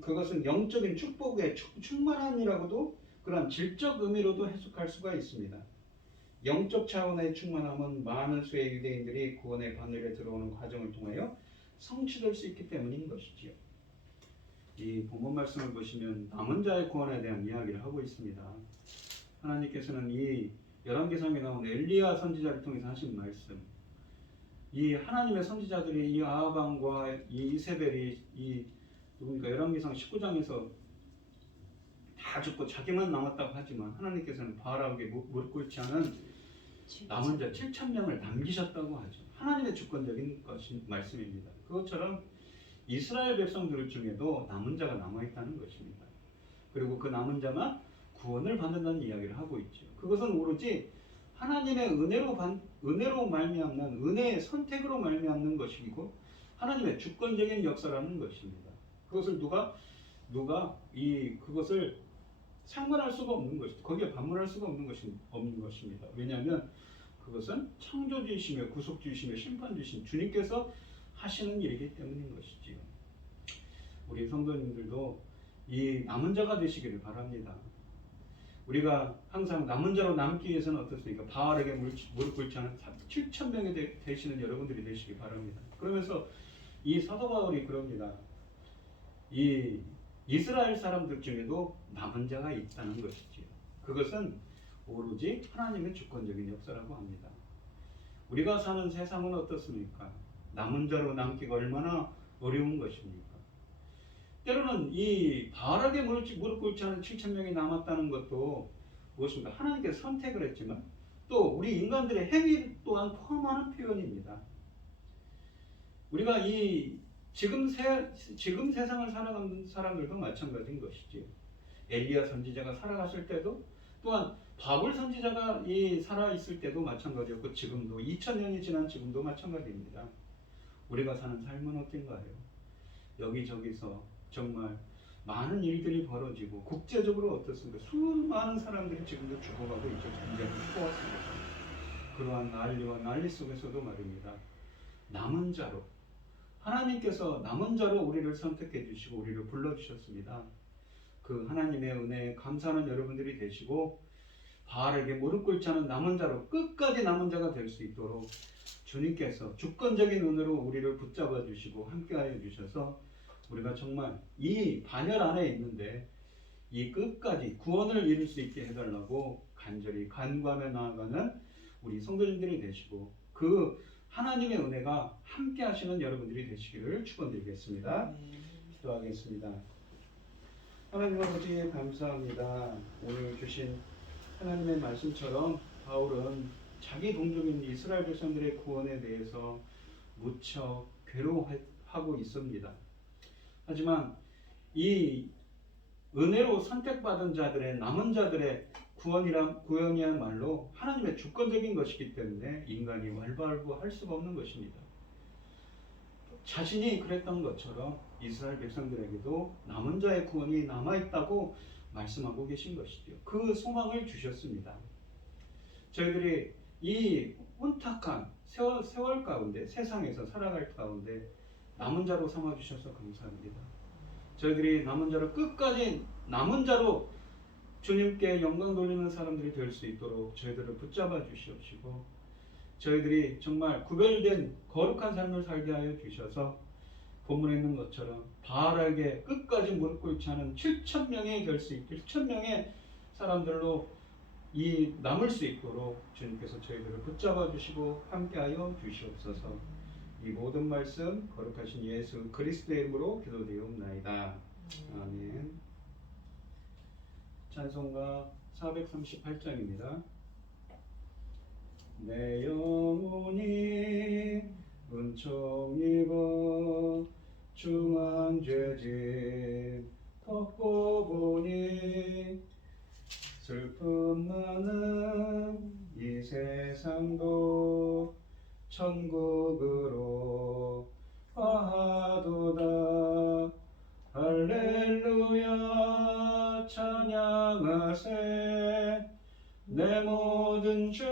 그것은 영적인 축복의 충만함이라고도 그런 질적 의미로도 해석할 수가 있습니다. 영적 차원의 충만함은 많은 수의 유대인들이 구원의 반열에 들어오는 과정을 통하여 성취될 수 있기 때문인 것이지요. 이 본문 말씀을 보시면 남은 자의 구원에 대한 이야기를 하고 있습니다. 하나님께서는 이 열왕기상에 나온 엘리야 선지자를 통해서 하신 말씀, 이 하나님의 선지자들이 이 아하방과 이 이세벨이 누굽니까 열왕기상 19장에서 다 죽고 자기만 남았다고 하지만 하나님께서는 바알에게 무릎 꿇지 않은 남은 자 7,000명을 남기셨다고 하죠. 하나님의 주권적인 말씀입니다. 그것처럼 이스라엘 백성들 중에도 남은 자가 남아있다는 것입니다. 그리고 그 남은 자만 구원을 받는다는 이야기를 하고 있죠. 그것은 오로지 하나님의 은혜로 말미암는 은혜의 선택으로 말미암는 것이고 하나님의 주권적인 역사라는 것입니다. 그것을 그것을 상관할 수가 없는 것이죠. 거기에 반문할 수가 없는 것입니다. 왜냐하면 그것은 창조주이시며 구속주이시며 심판주이신 주님께서 하시는 일이기 때문인 것이지요. 우리 성도님들도 이 남은 자가 되시기를 바랍니다. 우리가 항상 남은 자로 남기 위해서는 어떻습니까? 바알에게 무릎 꿇지 않은 7,000명이 되시는 여러분들이 되시기 바랍니다. 그러면서 이 사도 바울이 그럽니다. 이 이스라엘 사람들 중에도 남은 자가 있다는 것이지요. 그것은 오로지 하나님의 주권적인 역사라고 합니다. 우리가 사는 세상은 어떻습니까? 남은 자로 남기가 얼마나 어려운 것입니까? 때로는 이 바알에게 무릎 꿇지 않은 7,000명이 남았다는 것도 무엇입니까? 하나님께서 선택을 했지만 또 우리 인간들의 행위 또한 포함하는 표현입니다. 우리가 지금 세상을 살아가는 사람들도 마찬가지인 것이지요. 엘리야 선지자가 살아갔을 때도 또한 바울 선지자가 살아있을 때도 마찬가지였고 지금도 2000년이 지난 지금도 마찬가지입니다. 우리가 사는 삶은 어떤가요? 여기저기서 정말 많은 일들이 벌어지고 국제적으로 어떻습니까? 수많은 사람들이 지금도 죽어가고 있죠. 전쟁을 토했습니다. 그러한 난리와 난리 속에서도 말입니다. 남은 자로 하나님께서 남은 자로 우리를 선택해 주시고 우리를 불러주셨습니다. 그 하나님의 은혜에 감사하는 여러분들이 되시고 바알에게 무릎 꿇지 않은 남은 자로 끝까지 남은 자가 될 수 있도록 주님께서 주권적인 은혜로 우리를 붙잡아 주시고 함께하여 주셔서 우리가 정말 이 반열 안에 있는데 이 끝까지 구원을 이룰 수 있게 해달라고 간절히 간구하며 나아가는 우리 성도님들이 되시고 그 하나님의 은혜가 함께 하시는 여러분들이 되시기를 축원드리겠습니다. 기도하겠습니다. 하나님 아버지 감사합니다. 오늘 주신 하나님의 말씀처럼 바울은 자기 동족인 이스라엘 백성들의 구원에 대해서 무척 괴로워하고 있습니다. 하지만 이 은혜로 선택받은 자들의 남은 자들의 구원이야말로 하나님의 주권적인 것이기 때문에 인간이 왈가왈부할 수가 없는 것입니다. 자신이 그랬던 것처럼 이스라엘 백성들에게도 남은 자의 구원이 남아있다고 말씀하고 계신 것이죠. 그 소망을 주셨습니다. 저희들이 이 혼탁한 세월 가운데 세상에서 살아갈 가운데 남은 자로 삼아주셔서 감사합니다. 저희들이 남은 자로 끝까지 남은 자로 주님께 영광 돌리는 사람들이 될 수 있도록 저희들을 붙잡아 주시옵시고 저희들이 정말 구별된 거룩한 삶을 살게 하여 주셔서 본문에 있는 것처럼 바알에게 끝까지 무릎 꿇지 않은 7,000명이 될 수 있고 7,000명의 사람들로 이 남을 수 있도록 주님께서 저희들을 붙잡아 주시고 함께하여 주시옵소서. 이 모든 말씀 거룩하신 예수 그리스도의 이름으로 기도드리옵나이다. 아멘. 찬송가 438장입니다. 내 영혼이 은총 입어 중한 죄짐 덮고 보니 슬픔 많은 이 세상도 천국으로 가도다. 할렐루야 찬양하세. 내 모든 죄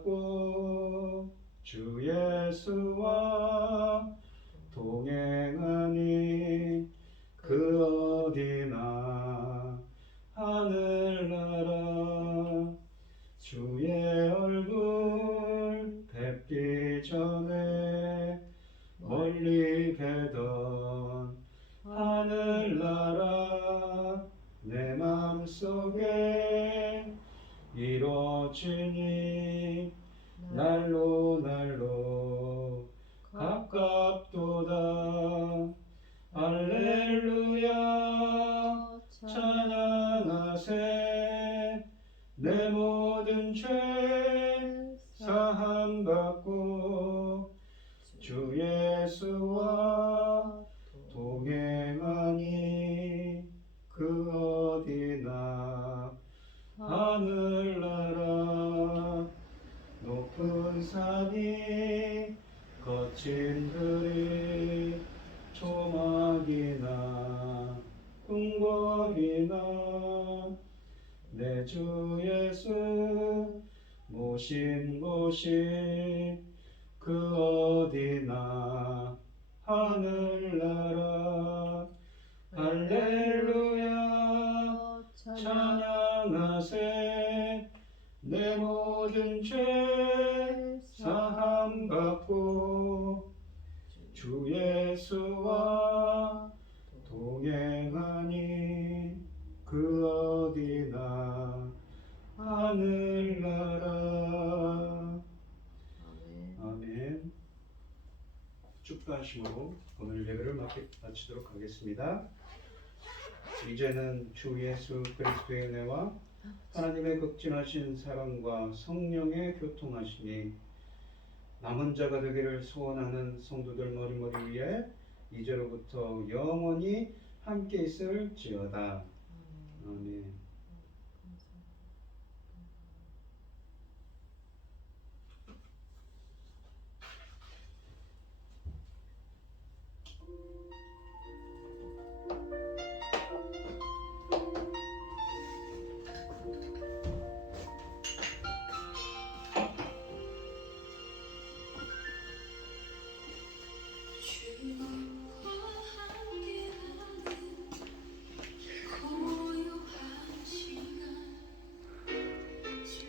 사함받고 주 예수와 동행하니 그 어디나 하늘나라. 주의 얼굴 뵙기 전에 멀리 뵈던 하늘나라. 내 맘속에 이루어지니 날로 날로 가깝도다. 할렐루야 찬양하세. 내 모든 죄 사함받고 주 예수와 동행하니 그 어디나 하늘나라. 높은 산이 거친 들이 조막이나 궁궐이나 내 주 예수 모신 곳이 그 어디나 하늘나라. 할렐루야 찬양하세. 내 모든 죄 사함받고 주 예수와 동행하니 그 어디나 하늘나라. 아멘. 축도하심으로 오늘 예배를 마치도록 하겠습니다. 이제는 주 예수 그리스도의 은혜와 하나님의 극진하신 사랑과 성령의 교통하심이 남은 자가 되기를 소원하는 성도들 머리머리 위에 이제로부터 영원히 함께 있을지어다. 아멘.